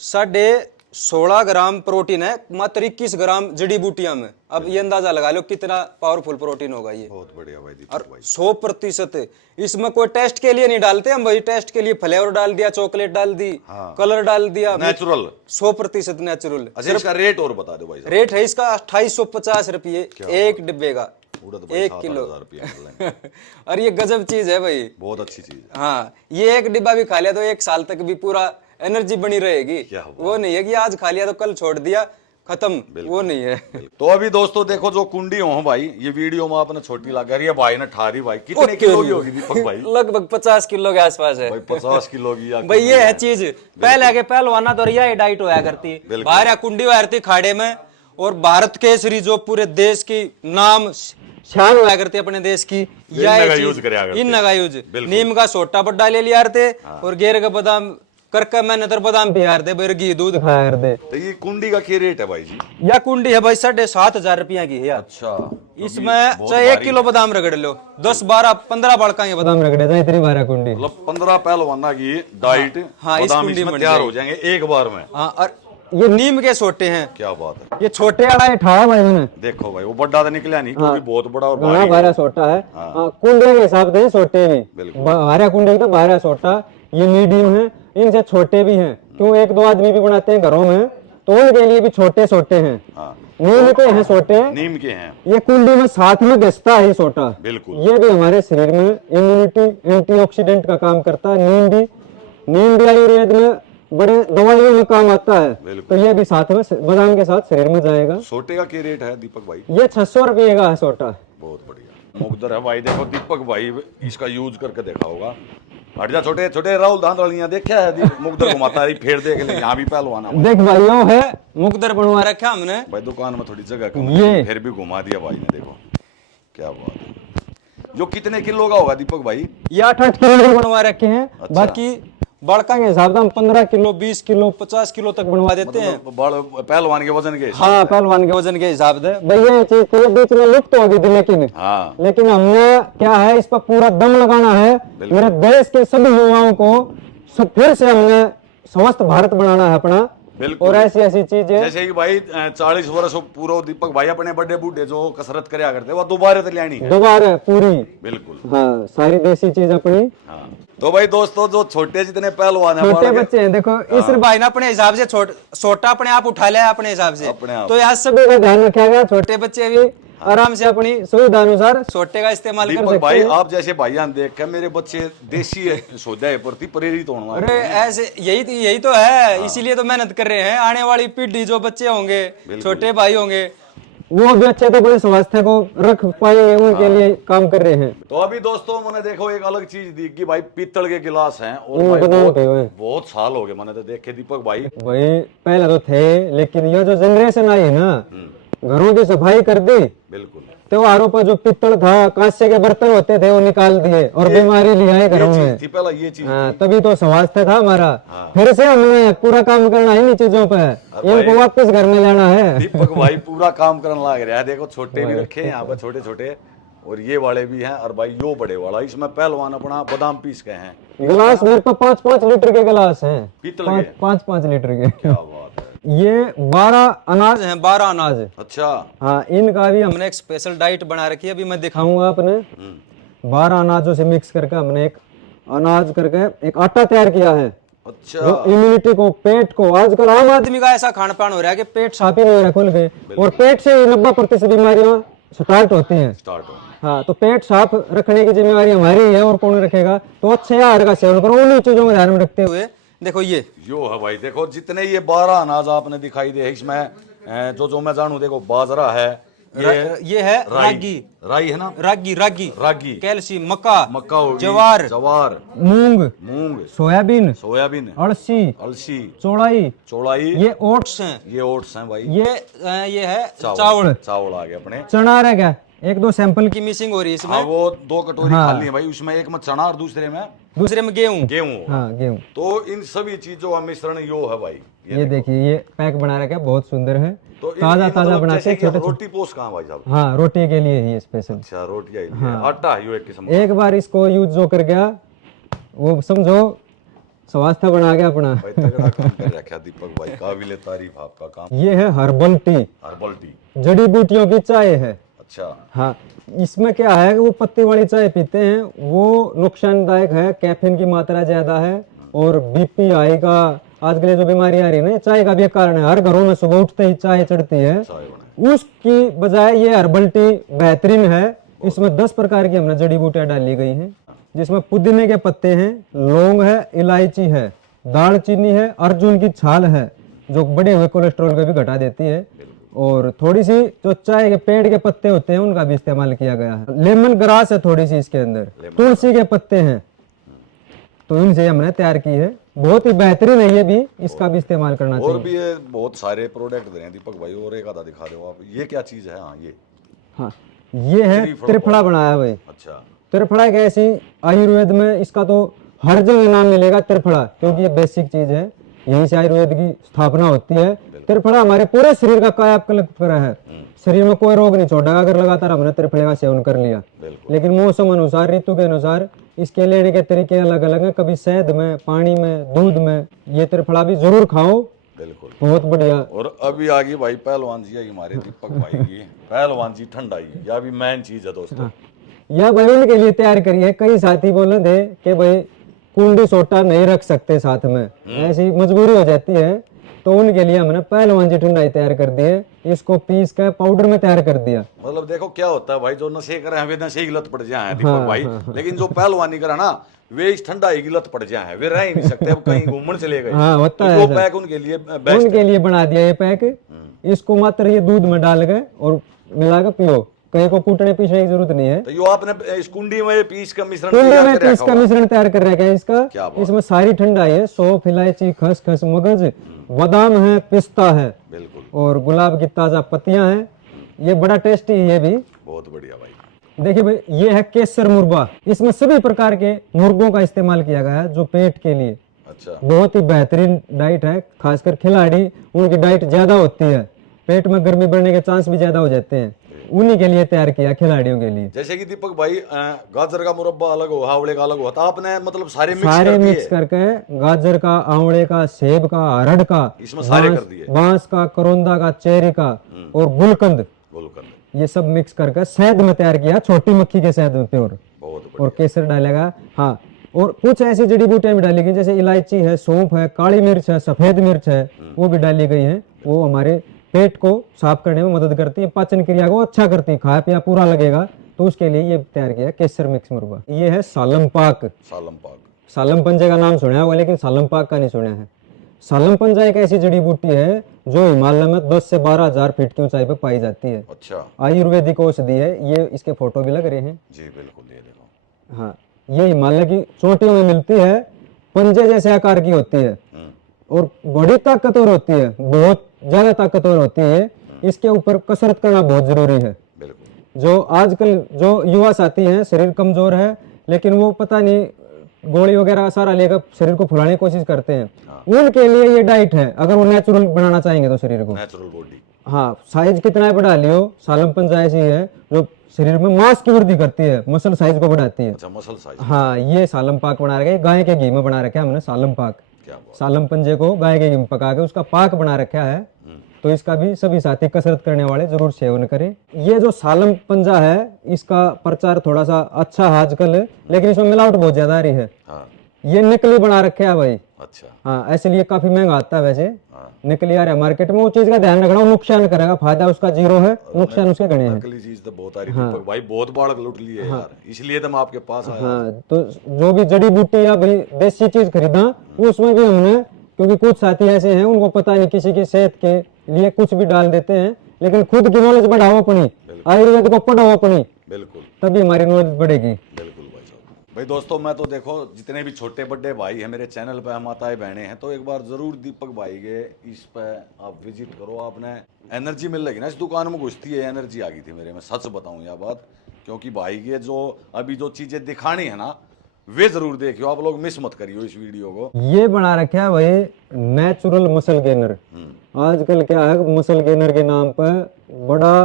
16.5 ग्राम प्रोटीन है मात्र 21 ग्राम जड़ी बूटियां में। अब ये अंदाजा लगा लो कितना पावरफुल प्रोटीन होगा ये। बहुत बढ़िया भाई और दीपक भाई। 100% इसमें कोई टेस्ट के लिए नहीं डालते हम भाई, टेस्ट के लिए फ्लेवर डाल दिया, चॉकलेट डाल दी, कलर डाल दिया, नेचुरल, 100% नेचुरल। अच्छा इसका रेट और बता दो भाई साहब। रेट है इसका 2850 रुपये एक डिब्बे का, उड़द भाई 1 किलो। 7,000 रुपया मिल रहे और ये गजब चीज है भाई, हैं। बहुत अच्छी चीज है। हाँ ये एक डिब्बा भी खा लिया तो 1 साल तक भी पूरा एनर्जी बनी रहेगी। क्या बात। वो नहीं है कि आज खा लिया तो कल छोड़ दिया खत्म, वो नहीं है। तो अभी दोस्तों देखो जो कुंडी हो भाई, ये वीडियो में आपने छोटी लगा रही है भाई ने ठारी भाई, कितने किलो की होगी दीपक भाई? लगभग 50 किलो के आसपास है भाई 50 किलो की या भाई। ये है चीज, पहले आगे पहलवाना तो यही डाइट होया करती, बाहर कुंडी होती खाड़े में, और भारत केसरी जो पूरे देश की नाम शान होया करती अपने देश की, इन नगा यूज नीम का सोटा बड्डा ले लिया करते, और गेर का बादाम करके मैंने तो बादाम पियार दे, बेर घी दूध खाया करते। तो ये कुंडी का क्या रेट है भाई जी? यह कुंडी है भाई 7,500 रुपया की है। अच्छा, इसमें चाहे 1 किलो बादाम रगड़ लो, 10, 12, 15 बड़का ये बादाम रगड़े तो इतनी बारह कुंडी, मतलब 15 पहलवाना की डाइट इस बादाम कुंडी इसमें में तैयार हो जाएंगे एक बार में। हाँ, और ये नीम के सोटे हैं। क्या बात है। ये छोटे वाला उठाया भाई मैंने, देखो भाई वो बड़ा तो निकला नहीं, क्योंकि बहुत बड़ा और बड़ा भारी है। 12 सोटा है। कुंडे के हिसाब से सोटे भी, बिल्कुल। 12 कुंडे तो 12 सोटा, ये मीडियम है, इनसे छोटे भी हैं, क्यों 1-2 आदमी भी बनाते हैं घरों में, तो उनके लिए भी छोटे सोटे हैं। नीम के हैं सोटे, नीम के हैं। ये कुंडी में साथ में घिसता है सोटा। बिल्कुल। ये भी हमारे शरीर में इम्यूनिटी, एंटीऑक्सीडेंट का काम करता है। नीम भी आयुर्वेद में बड़े दवाइयों में काम आता है, तो ये भी साथ में बादाम के साथ शरीर में जाएगा। सोटे का क्या रेट है दीपक भाई? ये 600 रुपये का है सोटा। बहुत बढ़िया मुकद्दर है भाई। देखो दीपक भाई इसका यूज करके देखा होगा। हट जा छोटे छोटे राहुल धांधलियां देखा है मुकद्दर घुमाता है, फिर देख ले यहाँ भी पहलवाना। देख भाई यो है मुकद्दर बनवा रखा हमने भाई, दुकान में थोड़ी जगह कम ये फिर भी घुमा दिया भाई ने। देखो क्या बात है। जो कितने किलो का होगा दीपक भाई? ये 8-8 किलो बनवा रखे हैं। अच्छा। बाकी बड़का के हिसाब से हम 15 किलो, 20 किलो, 50 किलो तक बनवा देते हैं। बड़ पहलवान के वजन के? हाँ, पहलवान के वजन के हिसाब से। भैया ये चीज तो बीच में लुप्त हो गई थी, लेकिन हमने क्या है इस पर पूरा दम लगाना है। मेरे देश के सभी युवाओं को फिर से हमने स्वस्थ भारत बनाना है अपना। और ऐसी ऐसी चीजें जैसे कि भाई 40 वर्ष पूरा दीपक भाई अपने बड़े बूढ़े जो कसरत करया करते वो दोबारा तो लेनी है। दोबारा पूरी, बिल्कुल। हाँ, सारी देसी चीज अपनी। हाँ। तो भाई दोस्तों जो छोटे जितने पहलवान है, छोटे बच्चे हैं, देखो इस भाई ने अपने हिसाब से छोटा अपने आप उठा लिया अपने हिसाब से, तो यार सभी का ध्यान रखा गया। छोटे बच्चे भी आराम से अपनी सुविधा अनुसार छोटे का इस्तेमाल कर सकते भाई हैं। आप जैसे भाईजान देख के मेरे बच्चे देसी सोचा है प्रति प्रेरित होने वाले। अरे ऐसे यही तो है, इसीलिए तो मेहनत कर रहे हैं। आने वाली पीढ़ी जो बच्चे होंगे, छोटे भाई होंगे, वो भी अच्छे तो बड़े स्वास्थ्य को रख पाएंगे, उनके लिए काम कर रहे हैं। तो अभी दोस्तों मैंने देखो एक अलग चीज दी कि भाई पीतल के गिलास हैं, और भाई बहुत साल हो गए मैंने तो देखे दीपक भाई। पहले तो थे, लेकिन ये जो जनरेशन आई है ना, घरों की सफाई कर दी। बिल्कुल। त्योहारों पर जो पित्तल था, कांसे के बर्तन होते थे, वो निकाल दिए और बीमारी ले आए घरों में। पहला ये चीज तभी तो स्वास्थ्य था हमारा। फिर से हमने पूरा काम करना है इन चीजों पे, इनको वापस घर में लाना है। दीपक भाई पूरा काम करने लग रहा है। देखो छोटे भी रखे हैं यहाँ पे, छोटे छोटे, और ये वाले भी हैं, और भाई यो बड़े वाला, इसमें पहलवान अपना बादाम पीस के हैं। गिलास मेरे पास 5-5 लीटर के गिलास हैं, पीतल के 5-5 लीटर के। क्या बात है। ये 12 अनाज हैं, 12 अनाज। अच्छा। हाँ, इनका भी हमने एक स्पेशल डाइट बना रखी है, अभी मैं दिखाऊंगा आपने। 12 अनाजों से मिक्स करके हमने एक अनाज करके एक आटा तैयार किया है। अच्छा। इम्यूनिटी को, पेट को, आजकल आम आदमी का ऐसा खान पान हो रहा है कि पेट साफ ही नहीं हो रहा खुल के, और पेट से 90% बीमारियां स्टार्ट होती हैं। हाँ, तो पेट साफ रखने की जिम्मेवारी हमारी है, और कौन रखेगा? तो अच्छे आहार का सेवन करो, उन्हीं चीजों को ध्यान में रखते हुए। देखो ये यो है भाई, देखो जितने ये 12 अनाज आपने दिखाई दे, इसमें जो मैं जानू, देखो बाजरा है, ये है राई है ना, रागी, कैल्शियम, मक्का, जवार, मूंग, सोयाबीन, अलसी, चौलाई, ये ओट्स हैं भाई। ये है चावल आ गए अपने। चना रह गया, एक दो सैंपल की मिसिंग हो रही है इसमें। हाँ, वो 2 कटोरी हाँ। खाली है भाई, उसमें एक में चना और दूसरे में दूसरे में गेहूं। गेहूं होगा। हाँ गेहूं। तो इन सभी चीजों का मिश्रण यो है भाई। ये देखिए ये पैक बना रखा है, बहुत सुंदर है। तो ताजा ताजा मतलब बनाते जैसे हैं कि छोटे रोटी पोस्ट कहाँ भाई साहब? हाँ रोटी के लिए ही स्पेशल। अच्छा, रोटियां ही लिए। आटा है यो एक किस्म का। एक बार इसको यूज जो कर गया वो समझो स्वास्थ्य बना गया अपना। भाई तगड़ा काम कर रखा दीपक भाई, काबिले तारीफ आपका काम। ये है हर्बल टी, हर्बल टी। जड़ी बूटियों की चाय है। अच्छा। हाँ, इसमें क्या है कि वो पत्ती वाली चाय पीते हैं, वो नुकसानदायक है, कैफीन की मात्रा ज्यादा है और बीपी हाई का आजकल जो बीमारी आ रही है ना, चाय का भी एक कारण है। हर घरों में सुबह उठते ही चाय चढ़ती है, चाय बना। उसकी बजाय ये हर्बल टी बेहतरीन है। इसमें 10 प्रकार की हमने जड़ी बूटियां डाली गई हैं, जिसमें पुदीने के पत्ते हैं, लौंग है, इलायची है, दालचीनी है, अर्जुन की छाल है जो बढ़े हुए कोलेस्ट्रॉल को भी घटा देती है, और थोड़ी सी जो चाय के पेड़ के पत्ते होते हैं उनका भी इस्तेमाल किया गया है। लेमन ग्रास है थोड़ी सी इसके अंदर, तुलसी के पत्ते हैं, तो इनसे हमने तैयार की है। बहुत ही बेहतरीन है ये भी, इसका भी इस्तेमाल करना और चाहिए। भी ये बहुत सारे प्रोडक्ट दे रहे हैं दीपक भाई, और एक आधा दिखा दो आप। ये क्या चीज है? हाँ ये। हाँ ये है त्रिफला बनाया भाई। अच्छा। त्रिफला एक ऐसी आयुर्वेद में इसका तो हर जगह नाम मिलेगा त्रिफला, क्योंकि ये बेसिक चीज है, यहीं से आयुर्वेद की स्थापना होती है। त्रिफला हमारे पूरे शरीर का कायाकल्प करा है, शरीर में कोई रोग नहीं छोड़ेगा अगर लगातार हमने त्रिफले का सेवन कर लिया। लेकिन मौसम अनुसार, ऋतु के अनुसार इसके लेने के तरीके अलग अलग हैं, कभी शहद में, पानी में, दूध में। ये त्रिफला भी जरूर खाओ, बिल्कुल बहुत बढ़िया। और अभी आ गई भाई पहलवान जी आई हमारे दीपक भाई की। पहलवान जी ठंडाई, या भी मेन चीज है दोस्तों। यह भाई उनके लिए तैयार करी है। कई साथी बोले थे कि भाई कुंडी सोटा नहीं रख सकते साथ में, ऐसी मजबूरी हो जाती है, तो उनके लिए हमने पहलवान जी ठंडाई तैयार कर दी है। इसको पीस कर पाउडर में तैयार कर दिया। मतलब देखो क्या होता है भाई, जो नशे करे हैं वे नशे की लत पड़ जाए हैं दीपक भाई, लेकिन जो पहलवानी करे ना वे इस ठंडाई की लत पड़ जाए हैं, वे रह ही नहीं सकते। अब कहीं घूमने चले गए, हाँ, होता तो है वो ऐसा। पैक उनके लिए बेस्ट उनके लिए बना दिया ये पैक। इसको मात्र ये दूध में डाल के और मिला के पियो, कहीं को कूटने पीसने की जरूरत नहीं है। तो यो आपने इस कुंडी में पीस का मिश्रण कुंडी तैयार में कर पीस रखा का हुआ है। मिश्रण तैयार कर रखा है क्या इसका। बात। इसमें सारी ठंडाई है, सौंफ, इलायची, खसखस, मगज, बादाम है, पिस्ता है, बिल्कुल और गुलाब की ताजा पत्तियां हैं। ये बड़ा टेस्टी है ये भी। बहुत बढ़िया भाई। देखिए भाई, ये है केसर मुर्गा। इसमें सभी प्रकार के मुर्गों का इस्तेमाल किया गया है, जो पेट के लिए अच्छा। बहुत ही बेहतरीन डाइट है। खासकर खिलाड़ी, उनकी डाइट ज्यादा होती है, पेट में गर्मी बढ़ने के चांस भी ज्यादा हो जाते हैं, उन्हीं के लिए तैयार किया, खिलाड़ियों के लिए। जैसे कि दीपक भाई गाजर का मुरब्बा अलग हो, आंवले का अलग होता, आपने मतलब सारे मिक्स करके गाजर का, आंवले का, सेब का, अरहर का, इसमें सारे कर दिए, बांस का, करौंदा का, चेरी का और गुलकंद, ये सब मिक्स करके शहद में तैयार किया, छोटी मक्खी के शहद में प्योर, और केसर डालेगा। हाँ, और कुछ ऐसी जड़ी बूटियां भी डाली गई, जैसे इलायची है, सौंफ है, काली मिर्च है, सफेद मिर्च है, वो भी डाली गई है। वो हमारे पेट को साफ करने में मदद करती है, पाचन क्रिया को अच्छा करती है, खाया पिया पूरा लगेगा, तो उसके लिए ये तैयार किया केसर मिक्स मुर्गा। ये है सालम पाक। सालम पंजे का नाम सुना होगा, लेकिन सालम पाक का नहीं सुना है। सालम पंजा एक ऐसी जड़ी बूटी है जो हिमालय में 10 से 12 हजार फीट की ऊंचाई पर पाई जाती है। अच्छा। आयुर्वेदिक औषधि है ये, इसके फोटो भी लग रहे हैं जी बिल्कुल, ये देखो। हाँ, ये हिमालय की चोटियों में मिलती है, पंजे जैसे आकार की होती है और बड़ी ताकतवर होती है, बहुत ज्यादा ताकतवर होती है। इसके ऊपर कसरत करना बहुत जरूरी है। जो आजकल जो युवा साथी हैं, शरीर कमजोर है, लेकिन वो पता नहीं गोली वगैरह सारा लेकर शरीर को फुलाने की कोशिश करते हैं, उनके लिए ये डाइट है। अगर वो नेचुरल बनाना चाहेंगे तो शरीर को, नेचुरल बॉडी, हाँ, साइज कितना बढ़ा लियो, सालम पंजा ऐसी है जो शरीर में मांस की वृद्धि करती है, मसल साइज को बढ़ाती है। अच्छा, मसल साइज। हाँ, ये सालम पाक बना रखा है, गाय के घी में बना रखा है हमने सालम पाक। सालम पंजे को गाय के घी में पका के उसका पाक बना रखा है, तो इसका भी सभी साथी कसरत करने वाले जरूर सेवन करें। ये जो सालम पंजा है, इसका प्रचार थोड़ा सा अच्छा है आजकल, लेकिन इसमें मिलावट बहुत ज्यादा आ रही है। ये नकली बना रखा है भाई। अच्छा। हाँ, इसलिए काफी महंगा आता है वैसे। नकली आ रहा है मार्केट में, वो चीज का ध्यान रखना, वो नुकसान करेगा, फायदा उसका जीरो है, नुकसान उसके घने हैं। नकली चीज तो बहुत आ रही है भाई, बहुत बार लूट ली है यार, इसलिए तो मैं आपके पास आया। हाँ, तो जो भी जड़ी बूटी या भाई देसी चीज खरीदा, उसमें भी हमने, क्योंकि कुछ साथी ऐसे हैं उनको पता नहीं, किसी की सेहत के लिए कुछ भी डाल देते हैं, लेकिन खुद की नॉलेज बढ़ाओ अपनी, आयुर्वेद को पढ़ाओ अपनी, बिल्कुल, तभी हमारी नॉलेज बढ़ेगी। बिल्कुल भाई साहब। भाई दोस्तों, मैं तो देखो जितने भी छोटे बड़े भाई हैं मेरे चैनल पे, माताएं बहनें हैं, तो एक बार जरूर दीपक भाई के इस पे आप विजिट करो। आपने एनर्जी मिल लगी ना, इस दुकान में घुसती है एनर्जी आ गई थी मेरे में, सच बताऊं यह बात। क्योंकि भाई के जो अभी जो चीजें दिखानी है ना, वे जरूर देखियो, आप लोग मिस मत करियो इस वीडियो को। ये बना रखा है भाई नेचुरल मसल गेनर। आजकल क्या है, मसल गेनर के नाम पर बड़ा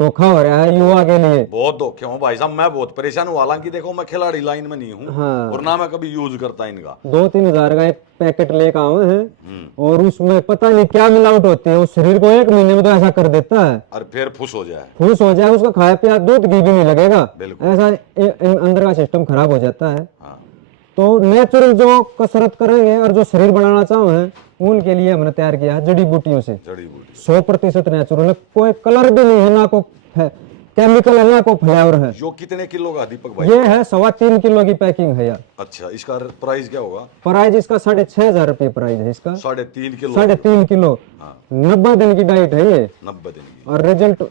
धोखा हो रहा है युवा के लिए। बहुत धोखे हूँ भाई साहब, मैं बहुत परेशान हूँ। हालांकि देखो मैं खिलाड़ी लाइन में नहीं हूँ, हाँ। और ना मैं कभी यूज करता इनका। 2-3 हजार का एक पैकेट लेकर आए हैं और उसमें पता नहीं क्या मिलावट होती है, उस शरीर को 1 महीने में तो ऐसा कर देता है, और फिर फुस हो जाए, उसका खाया पिया दूध घी भी नहीं लगेगा, बिल्कुल। ऐसा अंदर का सिस्टम खराब हो जाता है। हाँ। तो नेचुरल जो कसरत करेंगे और जो शरीर बनाना चाहो है, उनके लिए हमने तैयार किया है जड़ी बूटियों से। जड़ी बूटी 100% नेचुरल है, कोई कलर भी नहीं है, ना को केमिकल है, ना को फ्लेवर है। जो कितने किलो का दीपक भाई? ये है 3.25 किलो की पैकिंग है यार। अच्छा, इसका प्राइस क्या होगा? प्राइस इसका 6,500 रुपये प्राइस है इसका। 3.5 किलो? 3.5 किलो। हाँ। 90 दिन की डाइट है ये, 90 दिन की। और रिजल्ट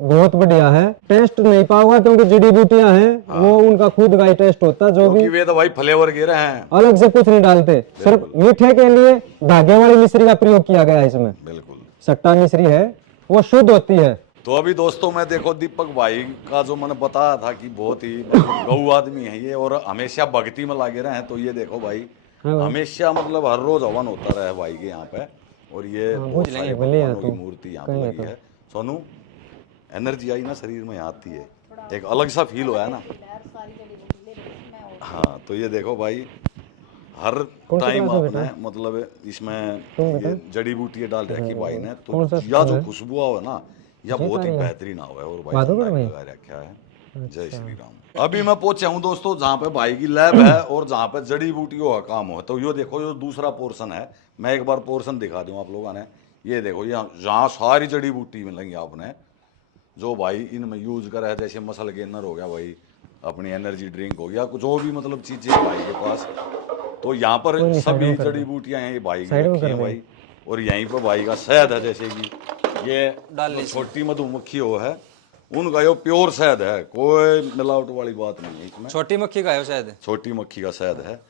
बहुत बढ़िया है। टेस्ट नहीं पाओगा क्योंकि जड़ी बूटियां हैं, वो उनका खुद का ही टेस्ट होता है। जो भी वे तो भाई फ्लेवर गिरे हैं, अलग से कुछ नहीं डालते, सिर्फ मीठे के लिए धागे वाली मिश्री का प्रयोग किया गया है इसमें। बिल्कुल सट्टा मिश्री है, वो शुद्ध होती है। तो अभी दोस्तों मैं देखो दीपक भाई का जो मैंने बताया था कि बहुत ही गऊ आदमी है ये, और हमेशा भक्ति में लगे रहे हैं। तो ये देखो भाई, हमेशा मतलब हर रोज हवन होता रहे भाई के यहाँ पे, और ये बहुत सारे भगवानों की मूर्ति यहाँ पे लगी है। सोनू, एनर्जी आई ना शरीर में आती है, एक अलग सा फील हुआ है ना। हाँ, तो ये देखो भाई, हर टाइम आपने मतलब इसमें ये जड़ी बूटी डाल रखी भाई ने, तो या जो खुशबू हो ना, या बहुत ही बेहतरीन हो है। और भाई लगा रखा है। जय श्री राम। अभी मैं पहुंचा हूँ दोस्तों जहाँ पे भाई की लैब है और जहाँ पे जड़ी बूटियों का काम हो। तो ये देखो, ये दूसरा पोर्शन है, मैं एक बार पोर्शन दिखा दूँ आप लोगों ने। ये देखो, यहाँ सारी जड़ी बूटी मिलेंगी आपने, जो भाई इनमें यूज करा है। जैसे मसल गेनर हो गया भाई, अपनी एनर्जी ड्रिंक हो गया, कुछ और भी मतलब चीजें भाई के पास। तो यहाँ पर सभी जड़ी बूटियां हैं, ये भाई की रखी हैं भाई। और यहीं पर भाई का शहद है, जैसे कि ये छोटी मधुमक्खी हो है, उनका ये प्योर शहद है, कोई मिलावट वाली बात नहीं है इसमें। छोटी मक्खी का है शहद, छोटी मक्खी का शहद है।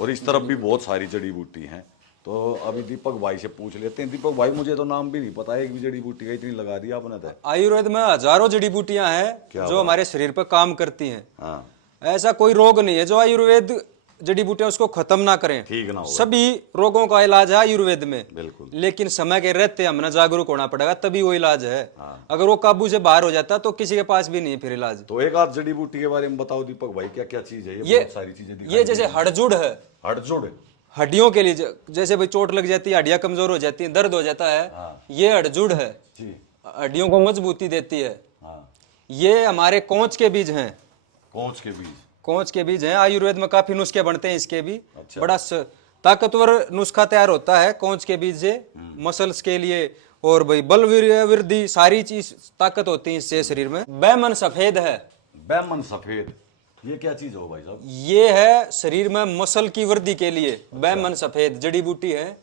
और इस तरफ भी बहुत सारी जड़ी बूटी हैं। तो अभी दीपक भाई से पूछ लेते हैं। दीपक भाई, मुझे तो नाम भी नहीं पता है, एक भी जड़ी बूटी का इतनी लगा दिया आपने। तो आयुर्वेद में हजारों जड़ी बूटियां हैं जो हमारे शरीर पर काम करती हैं। हाँ। ऐसा कोई रोग नहीं है जो आयुर्वेद जड़ी बूटियां उसको खत्म ना करें, ठीक ना हो। सभी रोगों का इलाज है आयुर्वेद में। बिल्कुल। लेकिन समय के रहते हमें जागरूक होना पड़ेगा, तभी वो इलाज है। हाँ। अगर वो काबू से बाहर हो जाता तो किसी के पास भी नहीं है फिर इलाज। तो एक आध जड़ी बूटी के बारे में बताओ दीपक भाई, क्या क्या चीज है ये? बहुत सारी चीजें दिखाई। ये जैसे हड़जुड़ है, हड़जुड़ हड्डियों के लिए, जैसे भाई चोट लग जाती है, हड्डियां कमजोर हो जाती है, दर्द हो जाता है। हाँ। ये हड़जुड़ है, हड्डियों को मजबूती देती है। हाँ। ये हमारे कोंच के बीज हैं। कोंच के बीज? कोंच के बीज हैं। आयुर्वेद में काफी नुस्खे बनते हैं इसके भी। अच्छा। बड़ा ताकतवर नुस्खा तैयार होता है कोंच के बीज से, मसल्स के लिए। और भाई बल वृद्धि, सारी चीज ताकत होती है इससे शरीर में। बैमन सफेद है। बैमन सफेद, ये क्या चीज हो भाई साहब? ये है शरीर में मसल की वृद्धि के लिए। बैमन सफेद जड़ी बूटी है।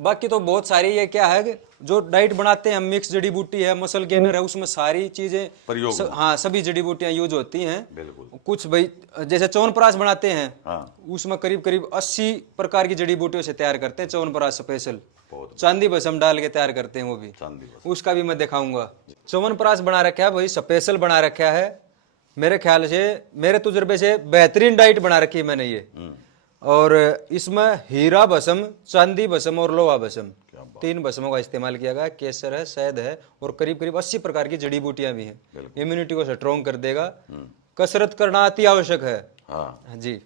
बाकी तो बहुत सारी, ये क्या है जो डाइट बनाते हैं हम, मिक्स जड़ी बूटी है, मसल गेनर है, उसमें सारी चीजें हाँ सभी जड़ी बूटियां यूज होती हैं। बिल्कुल। कुछ भाई जैसे च्यवनप्राश बनाते हैं। हाँ। उसमें करीब 80 प्रकार की जड़ी बूटियों से तैयार करते हैं च्यवनप्राश स्पेशल। चांदी भस्म डाल के तैयार करते हैं वो भी, उसका भी मैं दिखाऊंगा। च्यवनप्राश बना रखा है भाई, स्पेशल बना रखा है। मेरे ख्याल से, मेरे तजुर्बे से बेहतरीन डाइट बना रखी है मैंने ये। और इसमें हीरा भस्म, चांदी भस्म और लोहा भस्म, 3 भस्मों का इस्तेमाल किया गया। केसर है, शहद है, और करीब 80 प्रकार की जड़ी बूटियां भी हैं। इम्यूनिटी को स्ट्रॉन्ग कर देगा। कसरत करना अति आवश्यक है। हाँ जी,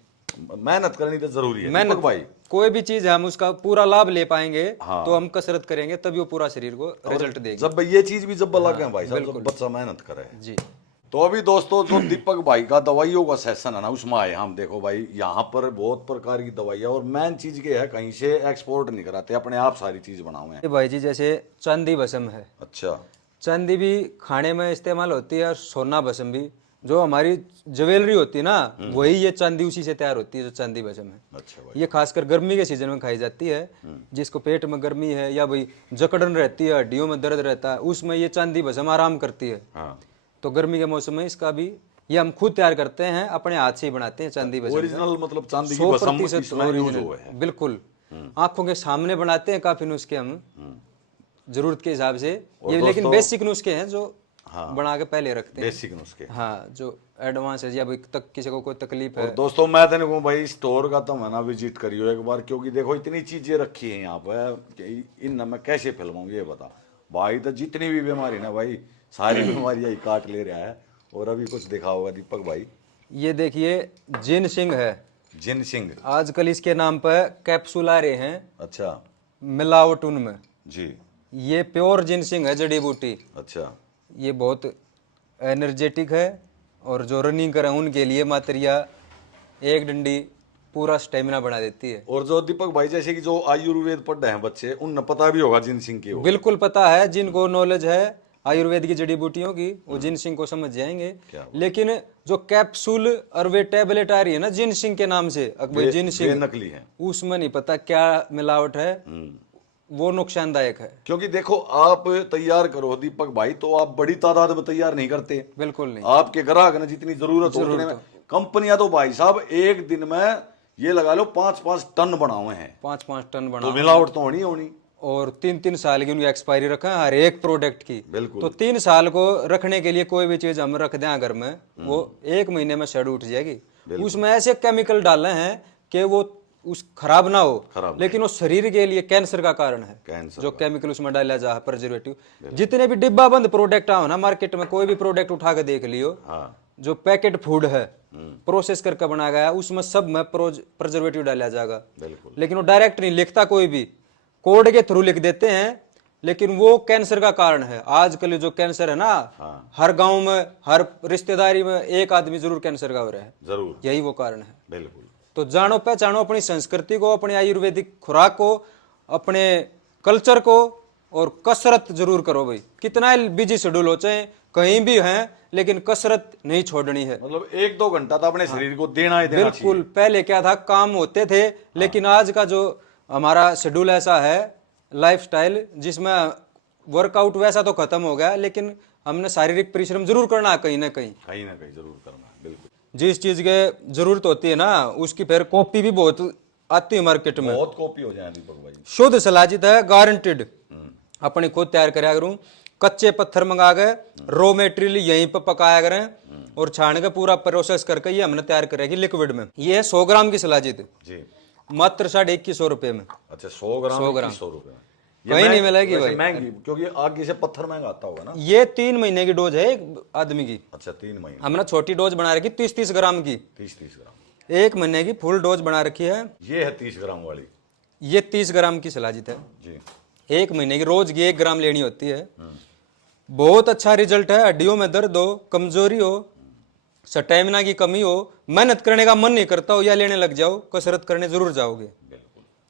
मेहनत करनी तो जरूरी है। मेहनत भाई, कोई भी चीज है हम उसका पूरा लाभ ले पाएंगे। हाँ। तो हम कसरत करेंगे तभी वो पूरा शरीर को रिजल्ट देगी। जब ये चीज भी जब लगे भाई साहब, जब बच्चा मेहनत करे जी। तो अभी दोस्तों जो दीपक भाई का दवाइयों का सेशन है ना, उसमें आए हम। देखो भाई, यहाँ पर बहुत प्रकार की दवाइयाँ, और मेन चीज ये है कहीं से एक्सपोर्ट नहीं कराते, अपने आप सारी चीज बनाए भाई जी। जैसे चांदी भस्म है। अच्छा। चांदी भी खाने में इस्तेमाल होती है, और सोना भस्म भी, जो हमारी ज्वेलरी होती है ना, वही ये चांदी उसी से तैयार होती है, जो चांदी भस्म है। अच्छा भाई। ये खासकर गर्मी के सीजन में खाई जाती है। जिसको पेट में गर्मी है या भाई जकड़न रहती है, हड्डियों में दर्द रहता है, उसमें ये चांदी भस्म आराम करती है। हाँ। तो गर्मी के मौसम में इसका भी ये हम खुद तैयार करते हैं, अपने हाथ से ही बनाते हैं चांदी भस्म। ओरिजिनल मतलब चांदी की 100% भस्म इसमें यूज हुआ है। बिल्कुल, आंखों के सामने बनाते हैं काफी नुस्खे हम जरूरत के हिसाब से। ये लेकिन बेसिक नुस्खे हैं जो बना के पहले रखते हैं, बेसिक नुस्खे। हाँ, जो एडवांस है, जब तक किसी को कोई तकलीफ है। और दोस्तों मैं तेने को भाई स्टोर का तो मैं ना विजिट करियो एक बार, क्योंकि देखो इतनी चीजें रखी हैं यहाँ पे, इन मैं कैसे फिल्माऊं ये बता भाई। तो जितनी भी बीमारी ना भाई, सारी बीमारियां ही काट ले रहा है। और अभी कुछ दिखा होगा दीपक भाई, ये देखिए जिनसिंग है, जिनसिंग। आजकल इसके नाम पर कैप्सूल आ रहे हैं, अच्छा मिलावट उनमें जी। ये प्योर जिनसिंग है, जड़ी बूटी। अच्छा, ये बहुत एनर्जेटिक है, और जो रनिंग करें उनके लिए मात्र यह एक डंडी पूरा स्टेमिना बढ़ा देती है। और जो दीपक भाई जैसे कि जो आयुर्वेद पढ़ रहे हैं बच्चे, उन्हें पता भी होगा जिनसिंग की। बिल्कुल पता है, जिनको नॉलेज है आयुर्वेद की जड़ी बूटियों की, वो जिनसिंग को समझ जाएंगे। लेकिन जो कैप्सूल और वे टैबलेट आ रही है ना जिनसिंग के नाम से, जिनसिंग नकली है, उसमें नहीं पता क्या मिलावट है, वो नुकसानदायक है। क्योंकि देखो आप तैयार करो दीपक भाई, तो आप बड़ी तादाद में तैयार नहीं करते। बिल्कुल नहीं, आपके ग्राहक ने जितनी जरूरत हो उतने में। कंपनियां तो भाई साहब एक दिन में ये लगा लो 5-5 टन बनाए हैं। 5-5 टन बना, तो मिलावट तो होनी होनी। और 3-3 साल की उनकी एक्सपायरी रखा है हर एक प्रोडक्ट की। बिल्कुल। तो 3 साल को रखने के लिए कोई भी चीज हम रख दें घर में, वो 1 महीने में सड़ उठ जाएगी। उसमें ऐसे केमिकल डाले हैं कि वो उस खराब ना हो, लेकिन वो शरीर के लिए कैंसर का कारण है। कैंसर जो केमिकल उसमें डाला जा, प्रिजर्वेटिव, जितने भी डिब्बा बंद प्रोडक्ट आओ ना मार्केट में, कोई भी प्रोडक्ट उठा के देख लियो, जो पैकेट फूड है, प्रोसेस करके बनाया गया, उसमें सब में प्रिजर्वेटिव डाला जाएगा। लेकिन वो डायरेक्ट नहीं लिखता, कोई भी कोड के थ्रू लिख देते हैं, लेकिन वो कैंसर का कारण है। आजकल जो कैंसर है ना, हर गांव में, हर रिश्तेदारी में एक आदमी जरूर कैंसर का हो रहा है, जरूर, यही वो कारण है। बिल्कुल। तो जानो पहचानो अपनी संस्कृति को, अपनी आयुर्वेदिक खुराक को, अपने कल्चर को, और कसरत जरूर करो भाई। कितना बिजी शेड्यूल हो चाहे कहीं भी हैं, लेकिन कसरत नहीं छोड़नी है। मतलब 1-2 घंटा तो अपने शरीर को देना ही देना चाहिए। बिल्कुल। पहले क्या था, काम होते थे, लेकिन आज का जो हमारा शेड्यूल ऐसा है, लाइफस्टाइल, जिसमें वर्कआउट वैसा तो खत्म हो गया, लेकिन हमने शारीरिक परिश्रम जरूर करना है, कहीं ना कहीं जरूर करना है। बिल्कुल। जिस चीज के जरूरत होती है ना, उसकी फिर कॉपी भी बहुत आती है मार्केट में, बहुत कॉपी हो जाए दीपक भाई। शुद्ध सलाजित है, गारंटेड। अपनी खुद तैयार कराया करूं, कच्चे पत्थर मंगा के रॉ मेटेरियल यहीं पर पकाया करें, और छान के पूरा प्रोसेस करके ये हमने तैयार करेगी लिक्विड में। ये है 100 ग्राम की सलाजित जी, मात्र 2150 रुपए में। अच्छा, 100 ग्राम 100 रुपए में कहीं नहीं मिलेगी भाई, महंगी, क्योंकि आगे से पत्थर महंगा आता होगा ना। ये 3 महीने की डोज है एक आदमी की। अच्छा, 3 महीने। हमने छोटी डोज बना रखी 30-30 ग्राम की, 30-30 ग्राम। 1 महीने की फुल डोज बना रखी है। ये है 30 ग्राम वाली, ये 30 ग्राम की सलाजित है जी। 1 महीने की, रोज की 1 ग्राम लेनी होती है। बहुत अच्छा रिजल्ट है। हड्डियों में दर्द हो, कमजोरी हो, स्टेमिना की कमी हो, मेहनत करने का मन नहीं करता हो, या लेने लग जाओ, कसरत करने जरूर जाओगे,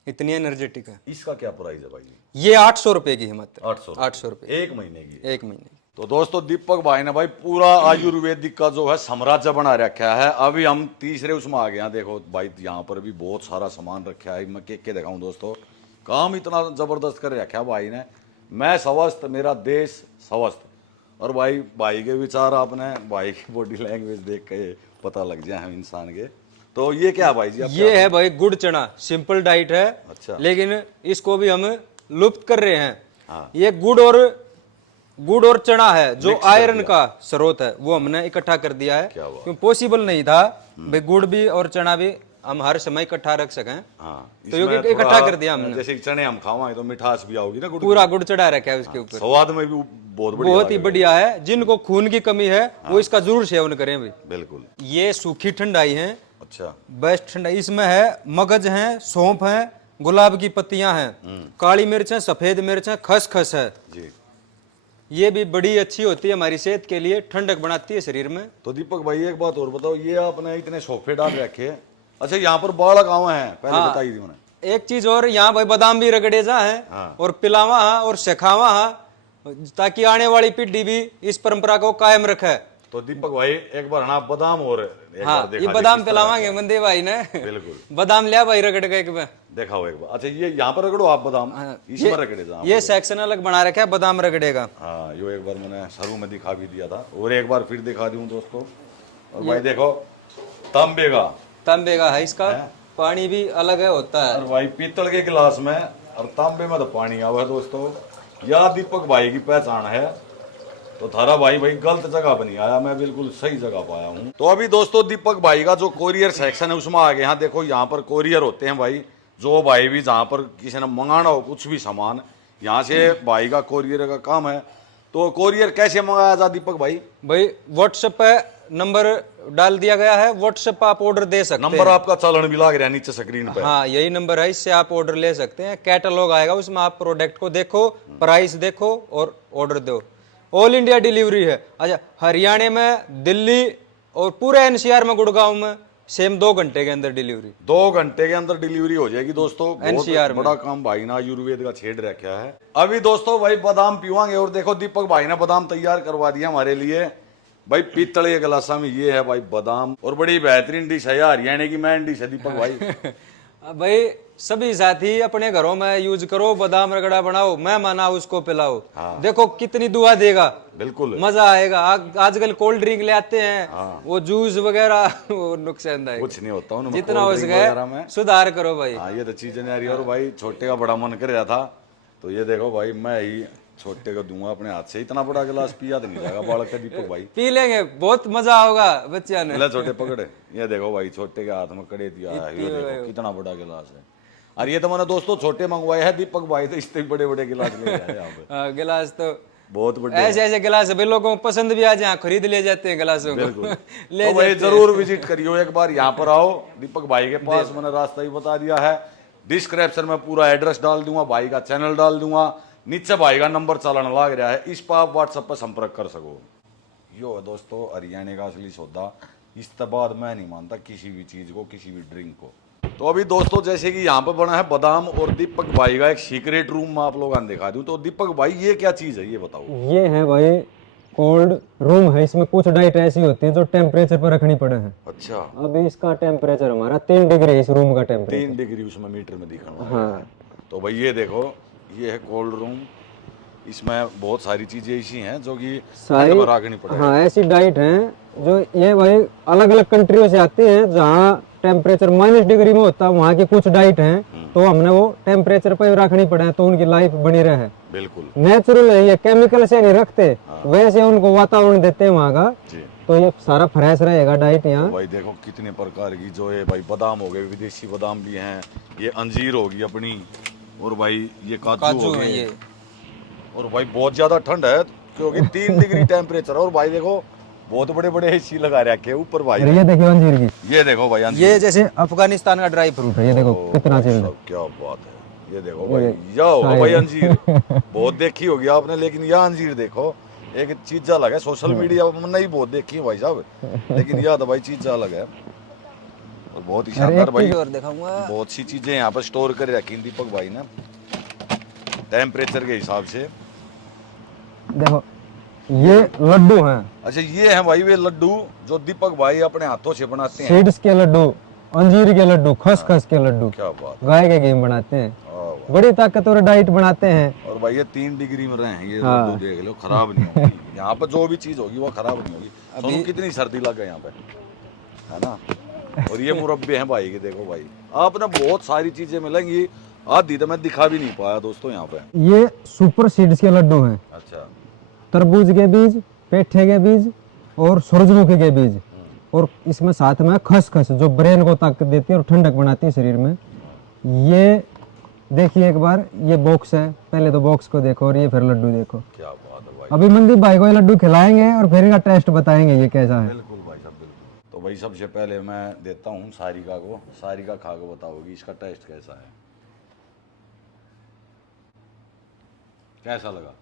इतनी एनर्जेटिक है। इसका क्या प्राइस है भाई? ये 800 रुपए की है, मात्र 800 रुपए 1 महीने की। 1 महीने। तो दोस्तों दीपक भाई ने भाई पूरा आयुर्वेदिक का जो है साम्राज्य बना रखा है। अभी हम तीसरे उसमें आ गए हैं। देखो भाई यहाँ पर भी बहुत सारा सामान रखा है, मैं के दिखाऊं दोस्तों। काम इतना जबरदस्त कर रखा है भाई ने। मैं स्वस्थ, मेरा देश स्वस्थ। और भाई के विचार आपने, भाई की बॉडी लैंग्वेज देख के पता लग जाए हम इंसान के। तो ये क्या भाई जी? ये है भाई गुड़ चना, सिंपल डाइट है। अच्छा। लेकिन इसको भी हम लुप्त कर रहे हैं। ये गुड़ और चना है जो आयरन का स्रोत है, वो हमने इकट्ठा कर दिया है, क्योंकि पॉसिबल नहीं था भाई गुड़ भी और चना भी हम हर समय इकट्ठा रख सकें। तो ये इकट्ठा कर दिया हमने। जैसे चने हम खावाएं तो मिठास भी आओगी ना, पूरा गुड़ चढ़ा रखा है उसके ऊपर। स्वाद में भी बहुत ही बढ़िया है। जिनको खून की कमी है वो इसका जरूर सेवन करें भाई। बिल्कुल। ये सूखी ठंडाई है। अच्छा। बेस्ट ठंडाई इसमें है, मगज है, सौंफ है, गुलाब की पत्तियां हैं, काली मिर्च है, सफेद मिर्च है, खसखस है जी। ये भी बड़ी अच्छी होती है हमारी सेहत के लिए, ठंडक बनाती है शरीर में। तो दीपक भाई एक बात और बताओ, ये आपने इतने सोफे डाल रखे हैं, अच्छा यहाँ पर बाड़ा कहाँ है पहले बताई थी मैंने। एक चीज और, यहाँ भाई बादाम भी रगड़े जा है और पिलावा और सिखावा है, ताकि आने वाली पीढ़ी भी इस परंपरा को कायम रखे। तो दीपक भाई एक बार ना बादाम और ये बादाम पिलावांगे मंदे भाई ने। बिल्कुल। बादाम लिया भाई रगड़ के एक बार देखाओ एक बार। अच्छा ये यहाँ पर रगड़ो आप बादाम, इसमें रगड़े जा। ये सेक्शन अलग बना रखा है बादाम रगड़ेगा। हाँ, यो एक बार मैंने शुरू में दिखा भी दिया था, और एक बार फिर दिखा दूं दोस्तों। और भाई देखो तांबे का, तांबे का है इसका, पानी भी अलग है होता है। और भाई पीतल के गिलास में और तांबे में तो पानी आवा है दोस्तों। यह दीपक भाई की पहचान है। तो थारा भाई गलत जगह पर नहीं आया, मैं बिल्कुल सही जगह पर आया हूँ। तो अभी दोस्तों दीपक भाई का जो कोरियर सेक्शन है उसमें आ गए। यहाँ देखो यहाँ पर कोरियर होते हैं भाई, जो भाई भी जहाँ पर किसी ने मंगाना हो कुछ भी सामान, यहाँ से भाई का कोरियर का काम है। तो कोरियर कैसे मंगाया जा दीपक भाई? भाई व्हाट्सएप पे नंबर डाल दिया गया है, व्हाट्सएप पे आप ऑर्डर दे सकते हैं। नंबर आपका चलन भी लग रहा है नीचे स्क्रीन पे। हाँ यही नंबर है, इससे आप ऑर्डर ले सकते हैं। कैटलॉग आएगा, उसमें आप प्रोडक्ट को देखो, प्राइस देखो और ऑर्डर दो। ऑल इंडिया डिलीवरी है। अच्छा, हरियाणा में, दिल्ली और पूरे एनसीआर में, गुड़गांव में सेम 2 घंटे के अंदर डिलीवरी। 2 घंटे के अंदर डिलीवरी हो जाएगी दोस्तों। NCR में बड़ा काम भाई ना आयुर्वेद का छेड़ रखा है। अभी दोस्तों भाई बादाम पीवांगे और देखो दीपक भाई ने बादाम तैयार करवा दिया हमारे लिए भाई। पीतल के गिलासा में ये है भाई बादाम, और बड़ी बेहतरीन डिश है यार, हरियाणा की मेन डिश है दीपक भाई। भाई सभी साथी अपने घरों में यूज करो, बादाम रगड़ा बनाओ, मैं माना उसको पिलाओ। देखो कितनी दुआ देगा, बिल्कुल मजा आएगा। आजकल कोल्ड ड्रिंक ले आते हैं, वो जूस वगैरह वो नुकसानदायक, कुछ नहीं होता उनमें, जितना हो कोल्ड ड्रिंक वगैरह सके में। सुधार करो भाई। हाँ ये तो चीजें नहीं आ रही। और भाई छोटे का बड़ा मन कर रहा था, तो ये देखो भाई मैं ही छोटे को दूंगा अपने हाथ से। इतना बड़ा गिलास पिया तो नहीं जाएगा बालक का दीपक भाई। पी लेंगे, बहुत मजा होगा बच्चा ने। ले छोटे पकड़े, ये देखो भाई छोटे के हाथ में कड़े दिया है, ये देखो कितना बड़ा गिलास है। और ये तो मैंने दोस्तों छोटे मंगवाए हैं, दीपक भाई तो इससे भी बड़े बड़े गिलास ले आए यहाँ पे। गिलास तो बहुत बड़े ऐसे ऐसे गिलास है, लोगों को पसंद भी आ जाए, खरीद ले जाते हैं गिलासों को। ले तो भाई जरूर विजिट करियो एक बार, यहाँ पर आओ दीपक भाई के पास। मैंने रास्ता ही बता दिया है, डिस्क्रिप्शन में पूरा एड्रेस डाल दूंगा, भाई का चैनल डाल दूंगा, नीचे भाई का नंबर चलाना लग रहा है, इस पर आप व्हाट्सएप पर संपर्क कर सको। यो दोस्तों हरियाणा का असली सौदा, इसके बाद मैं नहीं मानता किसी भी चीज को, किसी भी ड्रिंक को। तो अभी दोस्तों जैसे कि यहाँ पे बना है बादाम और दीपक भाई का एक सीक्रेट रूम में आप लोगों ने दिखा दूं। तो दीपक भाई ये क्या चीज है ये बताओ? ये है भाई कोल्ड रूम है। इसमें कुछ डाइट ऐसी होती है जो टेम्परेचर पर रखनी पड़े हैं। अच्छा, अभी इसका टेम्परेचर हमारा 3 डिग्री है, इस रूम का टेम्परेचर 3 डिग्री उसमें मीटर में दिखाना। हाँ। तो भाई ये देखो, ये है कोल्ड रूम। इसमें बहुत सारी चीजें ऐसी हैं जो कि सारी रखनी पड़े। हाँ ऐसी डाइट है जो ये भाई अलग अलग कंट्रियों से आती हैं, जहाँ टेम्परेचर -डिग्री में होता है, वहाँ की कुछ डाइट हैं तो हमने वो टेम्परेचर पर रखनी पड़े तो उनकी लाइफ बनी रहे। बिल्कुल नेचुरल है, ये केमिकल से नहीं रखते। वैसे उनको वातावरण देते हैं वहाँ का, जी। तो ये सारा फ्रेश रहेगा डाइट यहाँ। तो भाई देखो कितने प्रकार की जो है भाई बादाम हो गए, विदेशी बादाम भी हैं, ये अंजीर होगी अपनी, और भाई ये काजू हो है गए। ये। और भाई बहुत ज्यादा ठंड है क्योंकि 3 डिग्री टेम्परेचर। और भाई देखो बहुत बड़े बड़े एसी लगा रखे हैं ऊपर भाई। और ये देखिए अंजीर की, ये देखो भाई अंजीर। ये जैसे अफगानिस्तान का ड्राई फ्रूट है, ये देखो कितना चिल्ड। सब क्या बात है, ये देखो भाई, यह होगा भाई अंजीर। बहुत देखी होगी आपने, लेकिन यह अंजीर देखो एक चीज अलग है। सोशल मीडिया पर नहीं बहुत देखी है भाई साहब, लेकिन यह तो भाई चीज अलग है। और बहुत ही शानदार भाई, और दिखाऊंगा। बहुत सी चीजें यहाँ पर स्टोर कर रखी दीपक भाई ने टेम्परेचर के हिसाब से। देखो ये लड्डू हैं। अच्छा ये है भाई वे लड्डू जो दीपक भाई अपने हाथों से बनाते हैं। सीड्स के लड्डू, अंजीर के लड्डू, खसखस के लड्डू, क्या बात, गाय के घी में बनाते हैं, वाह। बड़ी ताकतवर डाइट बनाते हैं। और भाई ये 3 डिग्री में रहे हैं, ये हाँ। लड्डू देख लो, खराब नहीं होगी। यहाँ पर जो भी चीज होगी वो खराब नहीं होगी। सोनू कितनी सर्दी लग गई यहाँ पे, है ना। और ये मुरब्बे हैं भाई के, देखो भाई आपने बहुत सारी चीजें मिलेंगी, आधी तो मैं दिखा भी नहीं पाया दोस्तों यहाँ पे। ये सुपर सीड्स के लड्डू हैं। अच्छा, तरबूज के बीज, पेठे के बीज और सूरजमुखी के बीज, और इसमें साथ में खसखस जो ब्रेन को ताकत देती है और ठंडक बनाती है शरीर में। ये देखिए एक बार, ये बॉक्स है, पहले तो बॉक्स को देखो और ये फिर लड्डू देखो। क्या बात है भाई। अभी मनदीप भाई को ये लड्डू खिलाएंगे और फिर इनका टेस्ट बताएंगे ये कैसा है। बिल्कुल भाई साहब बिल्कुल। तो भाई सबसे पहले मैं देता हूँ सारिका को, सारिका खा के बताओगी इसका टेस्ट कैसा है, कैसा लगा?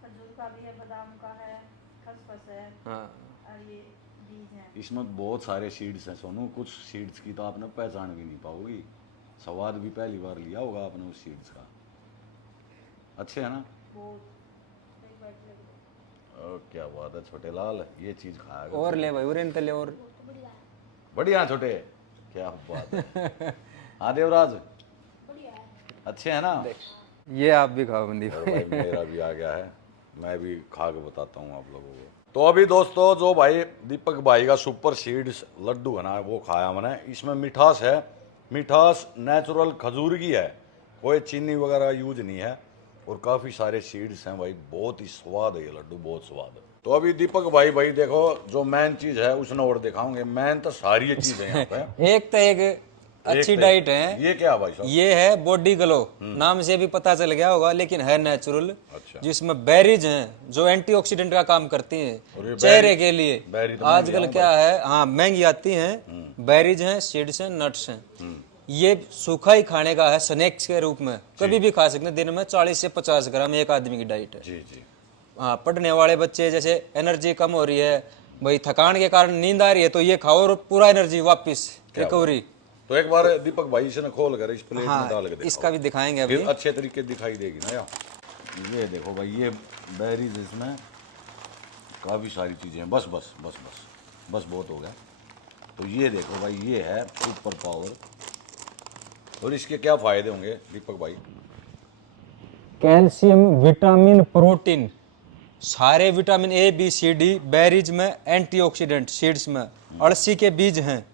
खजूर का भी है, बादाम का है, खसखस है, हाँ। और ये बीज हैं। इसमें बहुत सारे सीड्स हैं सोनू, कुछ सीड्स की तो आपने पहचान भी नहीं पाओगी। स्वाद भी पहली बार लिया होगा आपने उस सीड्स का। अच्छे है ना? बहुत सही बात लग रही है। क्या बात है छोटे लाल, ये चीज खाएगा और ले भाई, और इन तले और बढ़िया छोटे, क्या बात है। हाँ देवराज अच्छे है ना? ये आप भी खाओ मनदीप और भाई मेरा भी आ गया है, मैं भी खा के बताता हूँ आप लोगों को। तो अभी दोस्तों जो भाई दीपक भाई का सुपर सीड्स लड्डू है ना वो खाया मैंने। इसमें मिठास है, मिठास नेचुरल खजूर की है, कोई चीनी वगैरह यूज नहीं है और काफ़ी सारे सीड्स हैं भाई। बहुत ही स्वाद है ये लड्डू, बहुत स्वाद है। तो अभी दीपक भाई देखो जो मेन चीज़ है उसने और दिखाऊंगे। मेन तो सारी चीज़ है यहाँ पे। एक तो एक अच्छी डाइट है। ये क्या भाई साहब? ये है बॉडी ग्लो, नाम से भी पता चल गया होगा, लेकिन है नेचुरल। अच्छा। जिसमें बेरीज हैं जो एंटीऑक्सीडेंट का काम करती और हैं ये चेहरे के लिए। बेरी तो आजकल क्या है, हाँ महंगी आती हैं, बेरीज हैं, सीड्स हैं, नट्स हैं। ये सूखा ही खाने का है, स्नैक्स के रूप में कभी भी खा सकते हैं। दिन में 40 से 50 ग्राम एक आदमी की डाइट है। जी जी। हाँ, पढ़ने वाले बच्चे जैसे एनर्जी कम हो रही है भाई, थकान के कारण नींद आ रही है, तो ये खाओ और पूरा एनर्जी वापस रिकवरी। तो एक बार दीपक भाई से खोल कर इस प्लेट में डाल के देखो। इसका भी दिखाएंगे अभी। फिर अच्छे तरीके दिखाई देगी ना यार। ये देखो भाई, ये बेरीज, इसमें काफ़ी सारी चीज़ें हैं। बस बस बस बस बस बहुत हो गया। तो ये देखो भाई, ये है सुपर पावर। और इसके क्या फ़ायदे होंगे दीपक भाई? कैल्शियम, विटामिन, प्रोटीन, सारे vitamin A B C D berries में, एंटीऑक्सीडेंट सीड्स में, अड़सी के बीज हैं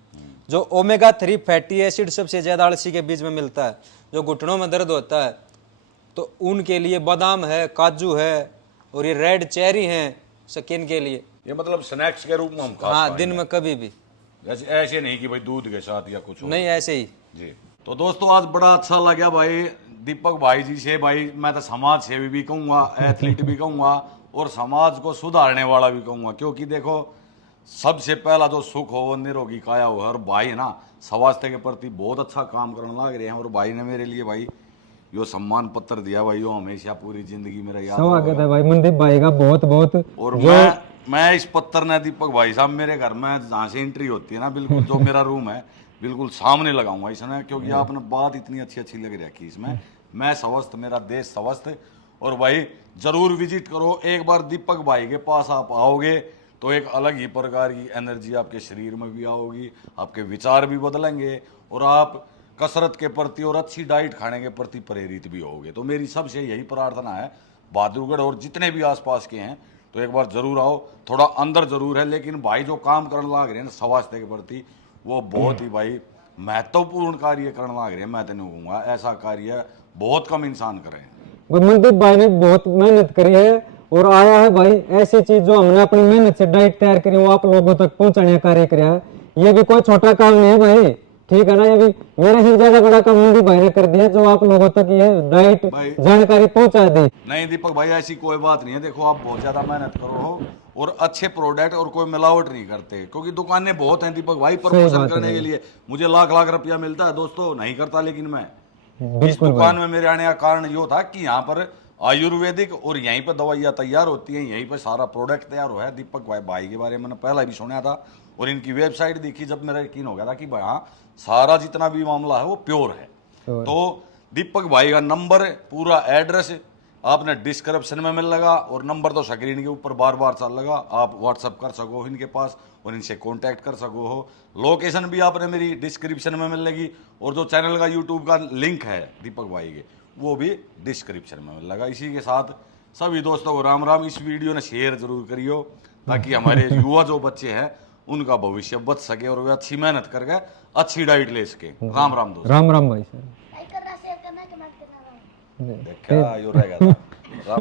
जो ओमेगा 3 फैटी एसिड सबसे ज्यादा अड़सी के बीज में मिलता है। जो घुटनों में दर्द होता है तो उनके लिए बादाम है, काजू है, और ये रेड चेरी है स्किन के लिए। ये मतलब स्नैक्स के रूप में हम खा हाँ, पाएंगे। दिन में कभी भी। ऐसे नहीं कि भाई दूध के साथ या कुछ हो। नहीं, ऐसे ही। जी। तो दोस्तों आज बड़ा अच्छा लगा भाई दीपक भाई जी से। भाई मैं तो समाज सेवी भी कहूँगा, एथलीट भी कहूँगा और समाज को सुधारने वाला भी कहूँगा। क्योंकि देखो सबसे पहला जो सुख हो वो निरोगी काया हो। और भाई है ना स्वास्थ्य के प्रति बहुत अच्छा काम करने लग रहे हैं। और भाई ने मेरे लिए भाई यो सम्मान पत्र दिया भाई, यो हमेशा पूरी जिंदगी मेरा याद स्वागत है भाई मनदीप भाई का बहुत बहुत। और मैं इस पत्र ने दीपक भाई साहब मेरे घर में जहाँ से एंट्री होती है ना, बिल्कुल जो मेरा रूम है बिल्कुल सामने लगाऊंगा इसमें। क्योंकि आपने बात इतनी अच्छी लग रखी इसमें। मैं स्वस्थ, मेरा देश स्वस्थ। और भाई जरूर विजिट करो एक बार दीपक भाई के पास। आप आओगे तो एक अलग ही प्रकार की एनर्जी आपके शरीर में भी आओगी, आपके विचार भी बदलेंगे और आप कसरत के प्रति और अच्छी डाइट खाने के प्रति प्रेरित भी होगे। तो मेरी सबसे यही प्रार्थना है बहादुरगढ़ और जितने भी आसपास के हैं तो एक बार जरूर आओ। थोड़ा अंदर जरूर है, लेकिन भाई जो काम करने लग रहे हैं ना स्वास्थ्य के प्रति, वो बहुत ही भाई महत्वपूर्ण कार्य करने लग रहे हैं। मैं तो नहीं कहूँगा ऐसा कार्य बहुत कम इंसान कर रहे हैं। मनदीप भाई ने बहुत मेहनत करी है और आया है भाई ऐसी चीज जो हमने अपनी मेहनत से डाइट तैयार करी वो आप लोगों तक पहुंचाने का कार्य किया है। ये भी कोई छोटा काम नहीं है भाई, ठीक है ना। ये भी मेरे से ज्यादा बड़ा काम मनदीप भाई ने कर दिया जो आप लोगों तक ये डाइट जानकारी पहुंचा दी। नहीं दीपक भाई ऐसी कोई बात नहीं है। देखो आप बहुत ज्यादा मेहनत करो हो और अच्छे प्रोडक्ट और कोई मिलावट नहीं करते। क्योंकि दुकानें बहुत हैं दीपक भाई प्रमोशन करने के लिए। मुझे लाख लाख रुपया मिलता है दोस्तों, नहीं करता। लेकिन मैं इस दुकान में मेरे आने का कारण यो था कि यहाँ पर आयुर्वेदिक और यहीं पर दवाइयाँ तैयार होती हैं, यहीं पर सारा प्रोडक्ट तैयार हुआ है। दीपक भाई के बारे में मैंने पहले भी सुना था और इनकी वेबसाइट देखी जब मेरा यकीन हो गया था कि भाई हाँ सारा जितना भी मामला है वो प्योर है। तो दीपक भाई का नंबर, पूरा एड्रेस आपने डिस्क्रिप्शन में मिल लगा और नंबर तो स्क्रीन के ऊपर बार बार चल लगा। आप व्हाट्सअप कर सको इनके पास और इनसे कांटेक्ट कर सको हो। लोकेशन भी आपने मेरी डिस्क्रिप्शन में मिलेगी और जो चैनल का यूट्यूब का लिंक है दीपक भाई के वो भी डिस्क्रिप्शन में मिल लगा। इसी के साथ सभी दोस्तों को राम राम। इस वीडियो ने शेयर जरूर करियो ताकि हमारे युवा जो बच्चे हैं उनका भविष्य बच सके और वे अच्छी मेहनत करके अच्छी डाइट ले सके। राम राम दोस्तों। राम राम भाई। लाइक करना, शेयर करना, कमेंट करना। देखा यो रहेगा।